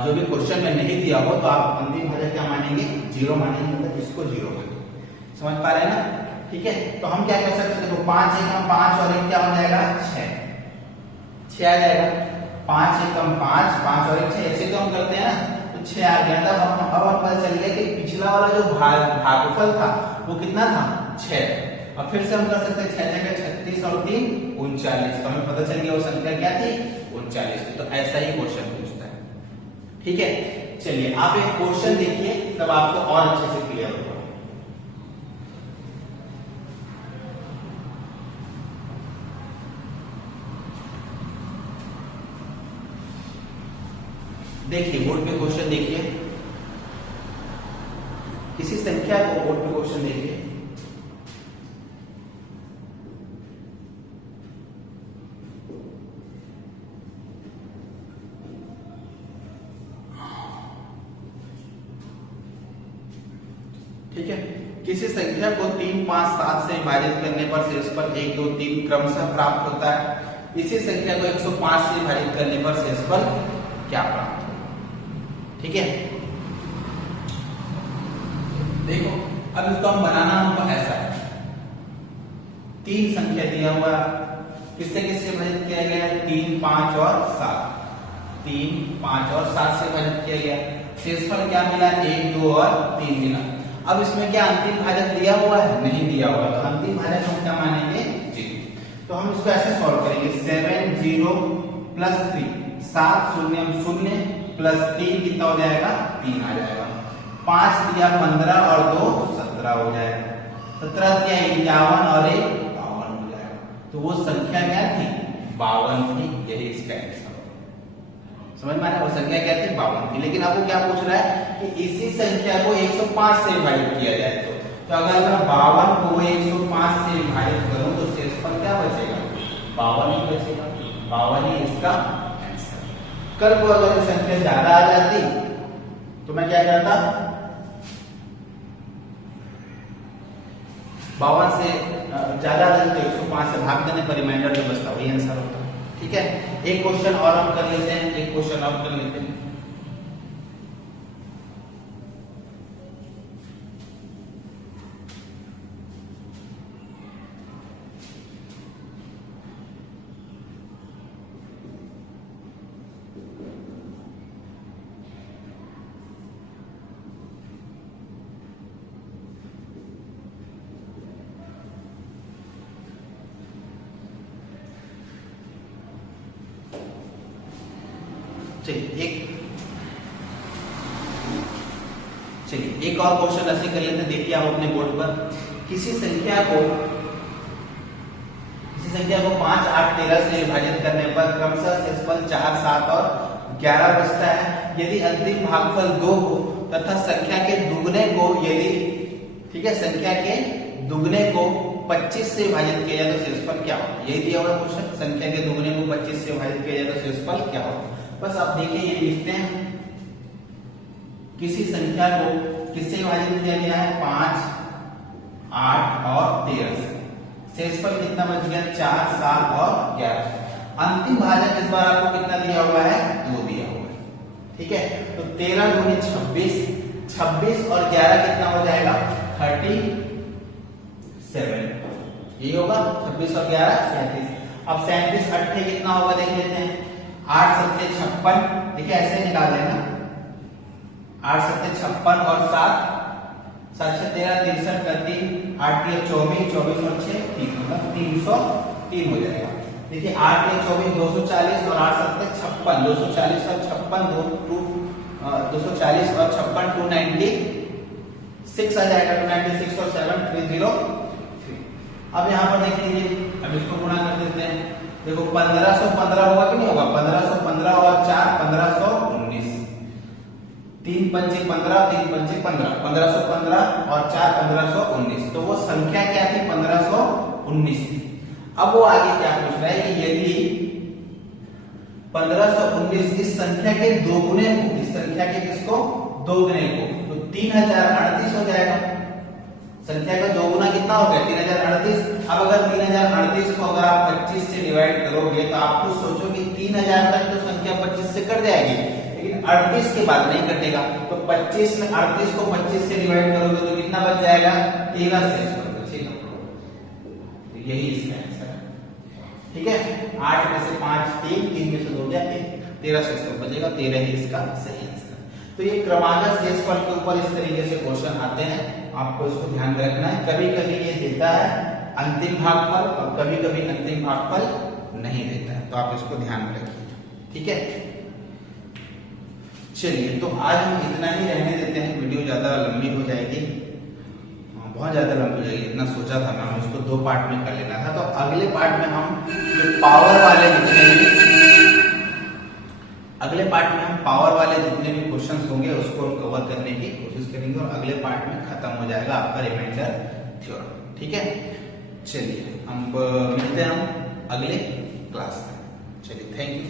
जो भी क्वेश्चन में नहीं दिया हो तो आप अंतिम भाजक क्या मानेंगे, 0 मानेंगे, मतलब इसको 0 मानेंगे। समझ पा रहे हैं ना? ठीक है, तो हम क्या कर सकते हैं, देखो 5 एकम 5 और 1 क्या हो जाएगा 6 आ जाएगा, 5 एकम 5, 5 और 1 6, ऐसे तो हम करते हैं ना, तो 6 आ गया। तब अब पता चल गया कि पिछला वाला जो भागफल था वो कितना था 6, और फिर से हम कर सकते हैं 6 जगह 36 और 3 39, तो हमें पता चल गया वो संख्या क्या थी 39। तो ऐसा ही क्वेश्चन पूछता है, ठीक है। चलिए आप एक क्वेश्चन देखिए, तब आपको और अच्छे से क्लियर होगा। देखिए बोर्ड पे क्वेश्चन देखिए, किसी संख्या को बोर्ड पे क्वेश्चन देखिए, ठीक है। किसी संख्या को 3, 5, 7 से विभाजित करने पर शेषफल 1, 2, 3 क्रमशः प्राप्त होता है। इसी संख्या को 105 से विभाजित करने पर शेषफल क्या प्राप्त होगा? ठीक है। देखो अब इसको हम बनाना हमको ऐसा है, 3 संख्या दिया हुआ, किससे किससे विभाजित किया गया है? 3, 5 और 7। 3, 5 और 7 से विभाजित किया गया, शेषफल क्या मिला? 1, 2 और 3 मिला। अब इसमें क्या अंतिम भाजक दिया हुआ है? नहीं दिया हुआ, तो अंतिम भाजक हम क्या मानेंगे? 0। तो हम इसको ऐसे सॉल्व करेंगे, 7 0 प्लस 3, 7 0 0 प्लस 3 कितना हो जाएगा? 3 आ जाएगा। 5 दिया 15 और 2 17 हो जाएगा। 17 दिया 51 और 1 52 हो जाएगा। तो वो संख्या क्या थी? 52 थी। यही इसका आंसर। समझ में आया? वो संख्या क्या थी? 52 थी। लेकिन आपको क्या पूछ रहा है कि इसी संख्या को 105 से विभाजित किया जाए तो अगर मैं 52 को 105 से विभाजित करूं तो शेषफल क्या बचेगा? 52 ही बचेगा। 52 ही इसका आंसर। कल को अगर ये संख्या ज्यादा आ जाती तो मैं क्या करता? 52 से ज्यादा आ जाती तो 105 से भाग देने पर रिमाइंडर जो बचता वही आंसर होता। ठीक है। एक क्वेश्चन और हम कर लेते हैं, एक क्वेश्चन और कर लेते हैं। चलिए एक और क्वेश्चन ऐसे कर लेते हैं। देखिए आप अपने बोर्ड पर किसी संख्या को 5, 8, 13 से विभाजित करने पर क्रमशः शेषफल 4, 7 और 11 बचता है। यदि अंतिम भागफल 2 हो तथा संख्या के दुगने को ठीक है, संख्या के दुगने को 25 से विभाजित किया जाए तो शेषफल क्या होगा? यही दिया हुआ क्वेश्चन, संख्या के दुगने को 25 से विभाजित किया जाए तो शेषफल क्या होगा? बस आप देखिए ये लिखते हैं, किसी संख्या को किससे विभाजित किया गया है? 5, 8 और 13 से। शेषफल कितना बच गया? 4, 7 और 11। अंतिम भाजक इस बार आपको कितना दिया हुआ है? 2 दिया हुआ है। ठीक है। तो 13 दूनी 26, 26 और 11 कितना हो जाएगा? 37। यही होगा। 26 और 11 37। अब 37 अट्ठे कितना होगा देख लेते हैं। 8 7 56। देखिए ऐसे निकाल लेना। 8 7 56 और 7 7 13 63 का 3 8 24 24 और 6 30 मतलब 303 हो जाएगा। देखिए 8 24 240 और 8 7 56 240 और 56 240 और 56 296 आ जाएगा। 296 और 7 303। अब यहाँ पर देख लीजिए, अब इसको गुणा कर देते हैं। देखो 1515 होगा कि नहीं होगा? 1515 और 4 1519। 3 पंचे 15 3 पंचे 15 1515 और 4 1519। तो वो संख्या क्या थी? 1519 थी। अब वो आगे क्या पूछ रहा है कि यदि 1519 इस संख्या के दोगुने को, इस संख्या के किसको? दोगुने को, तो 3038 हो जाएगा। संख्या का दोगुना कितना हो गया? 3038। अब अगर 3038 को अगर आप 25 से डिवाइड करोगे तो आप खुद सोचो कि 3000 तक तो संख्या 25 से कट जाएगी, लेकिन 38 के बाद नहीं कटेगा। तो 25 में 38 को 25 से डिवाइड करोगे तो कितना बच जाएगा? 13 शेषफल बचेगा। तो यही इसका आंसर है। ठीक है। 8 में से 5 3, 3 में से 2 गया 13 शेषफल बचेगा। 13 ही इसका सही आंसर। तो ये क्रमागत शेषफल के ऊपर इस तरीके से क्वेश्चन आते हैं, आपको इसको ध्यान में रखना है। कभी कभी ये देता है अंतिम भागफल और कभी कभी अंतिम भागफल नहीं देता है, तो आप इसको ध्यान में रखिए। ठीक है। चलिए तो आज हम इतना ही रहने देते हैं, वीडियो ज्यादा लंबी हो जाएगी, बहुत ज्यादा लंबी हो जाएगी। इतना सोचा था मैं, हम इसको 2 पार्ट में कर लेना था। तो अगले पार्ट में हम जो पावर वाले जितने भी क्वेश्चंस होंगे उसको हम कवर करने की कोशिश करेंगे और अगले पार्ट में खत्म हो जाएगा आपका रिमाइंडर थ्योरम। ठीक है। चलिए हम मिलते हैं हम अगले क्लास में। चलिए थैंक यू।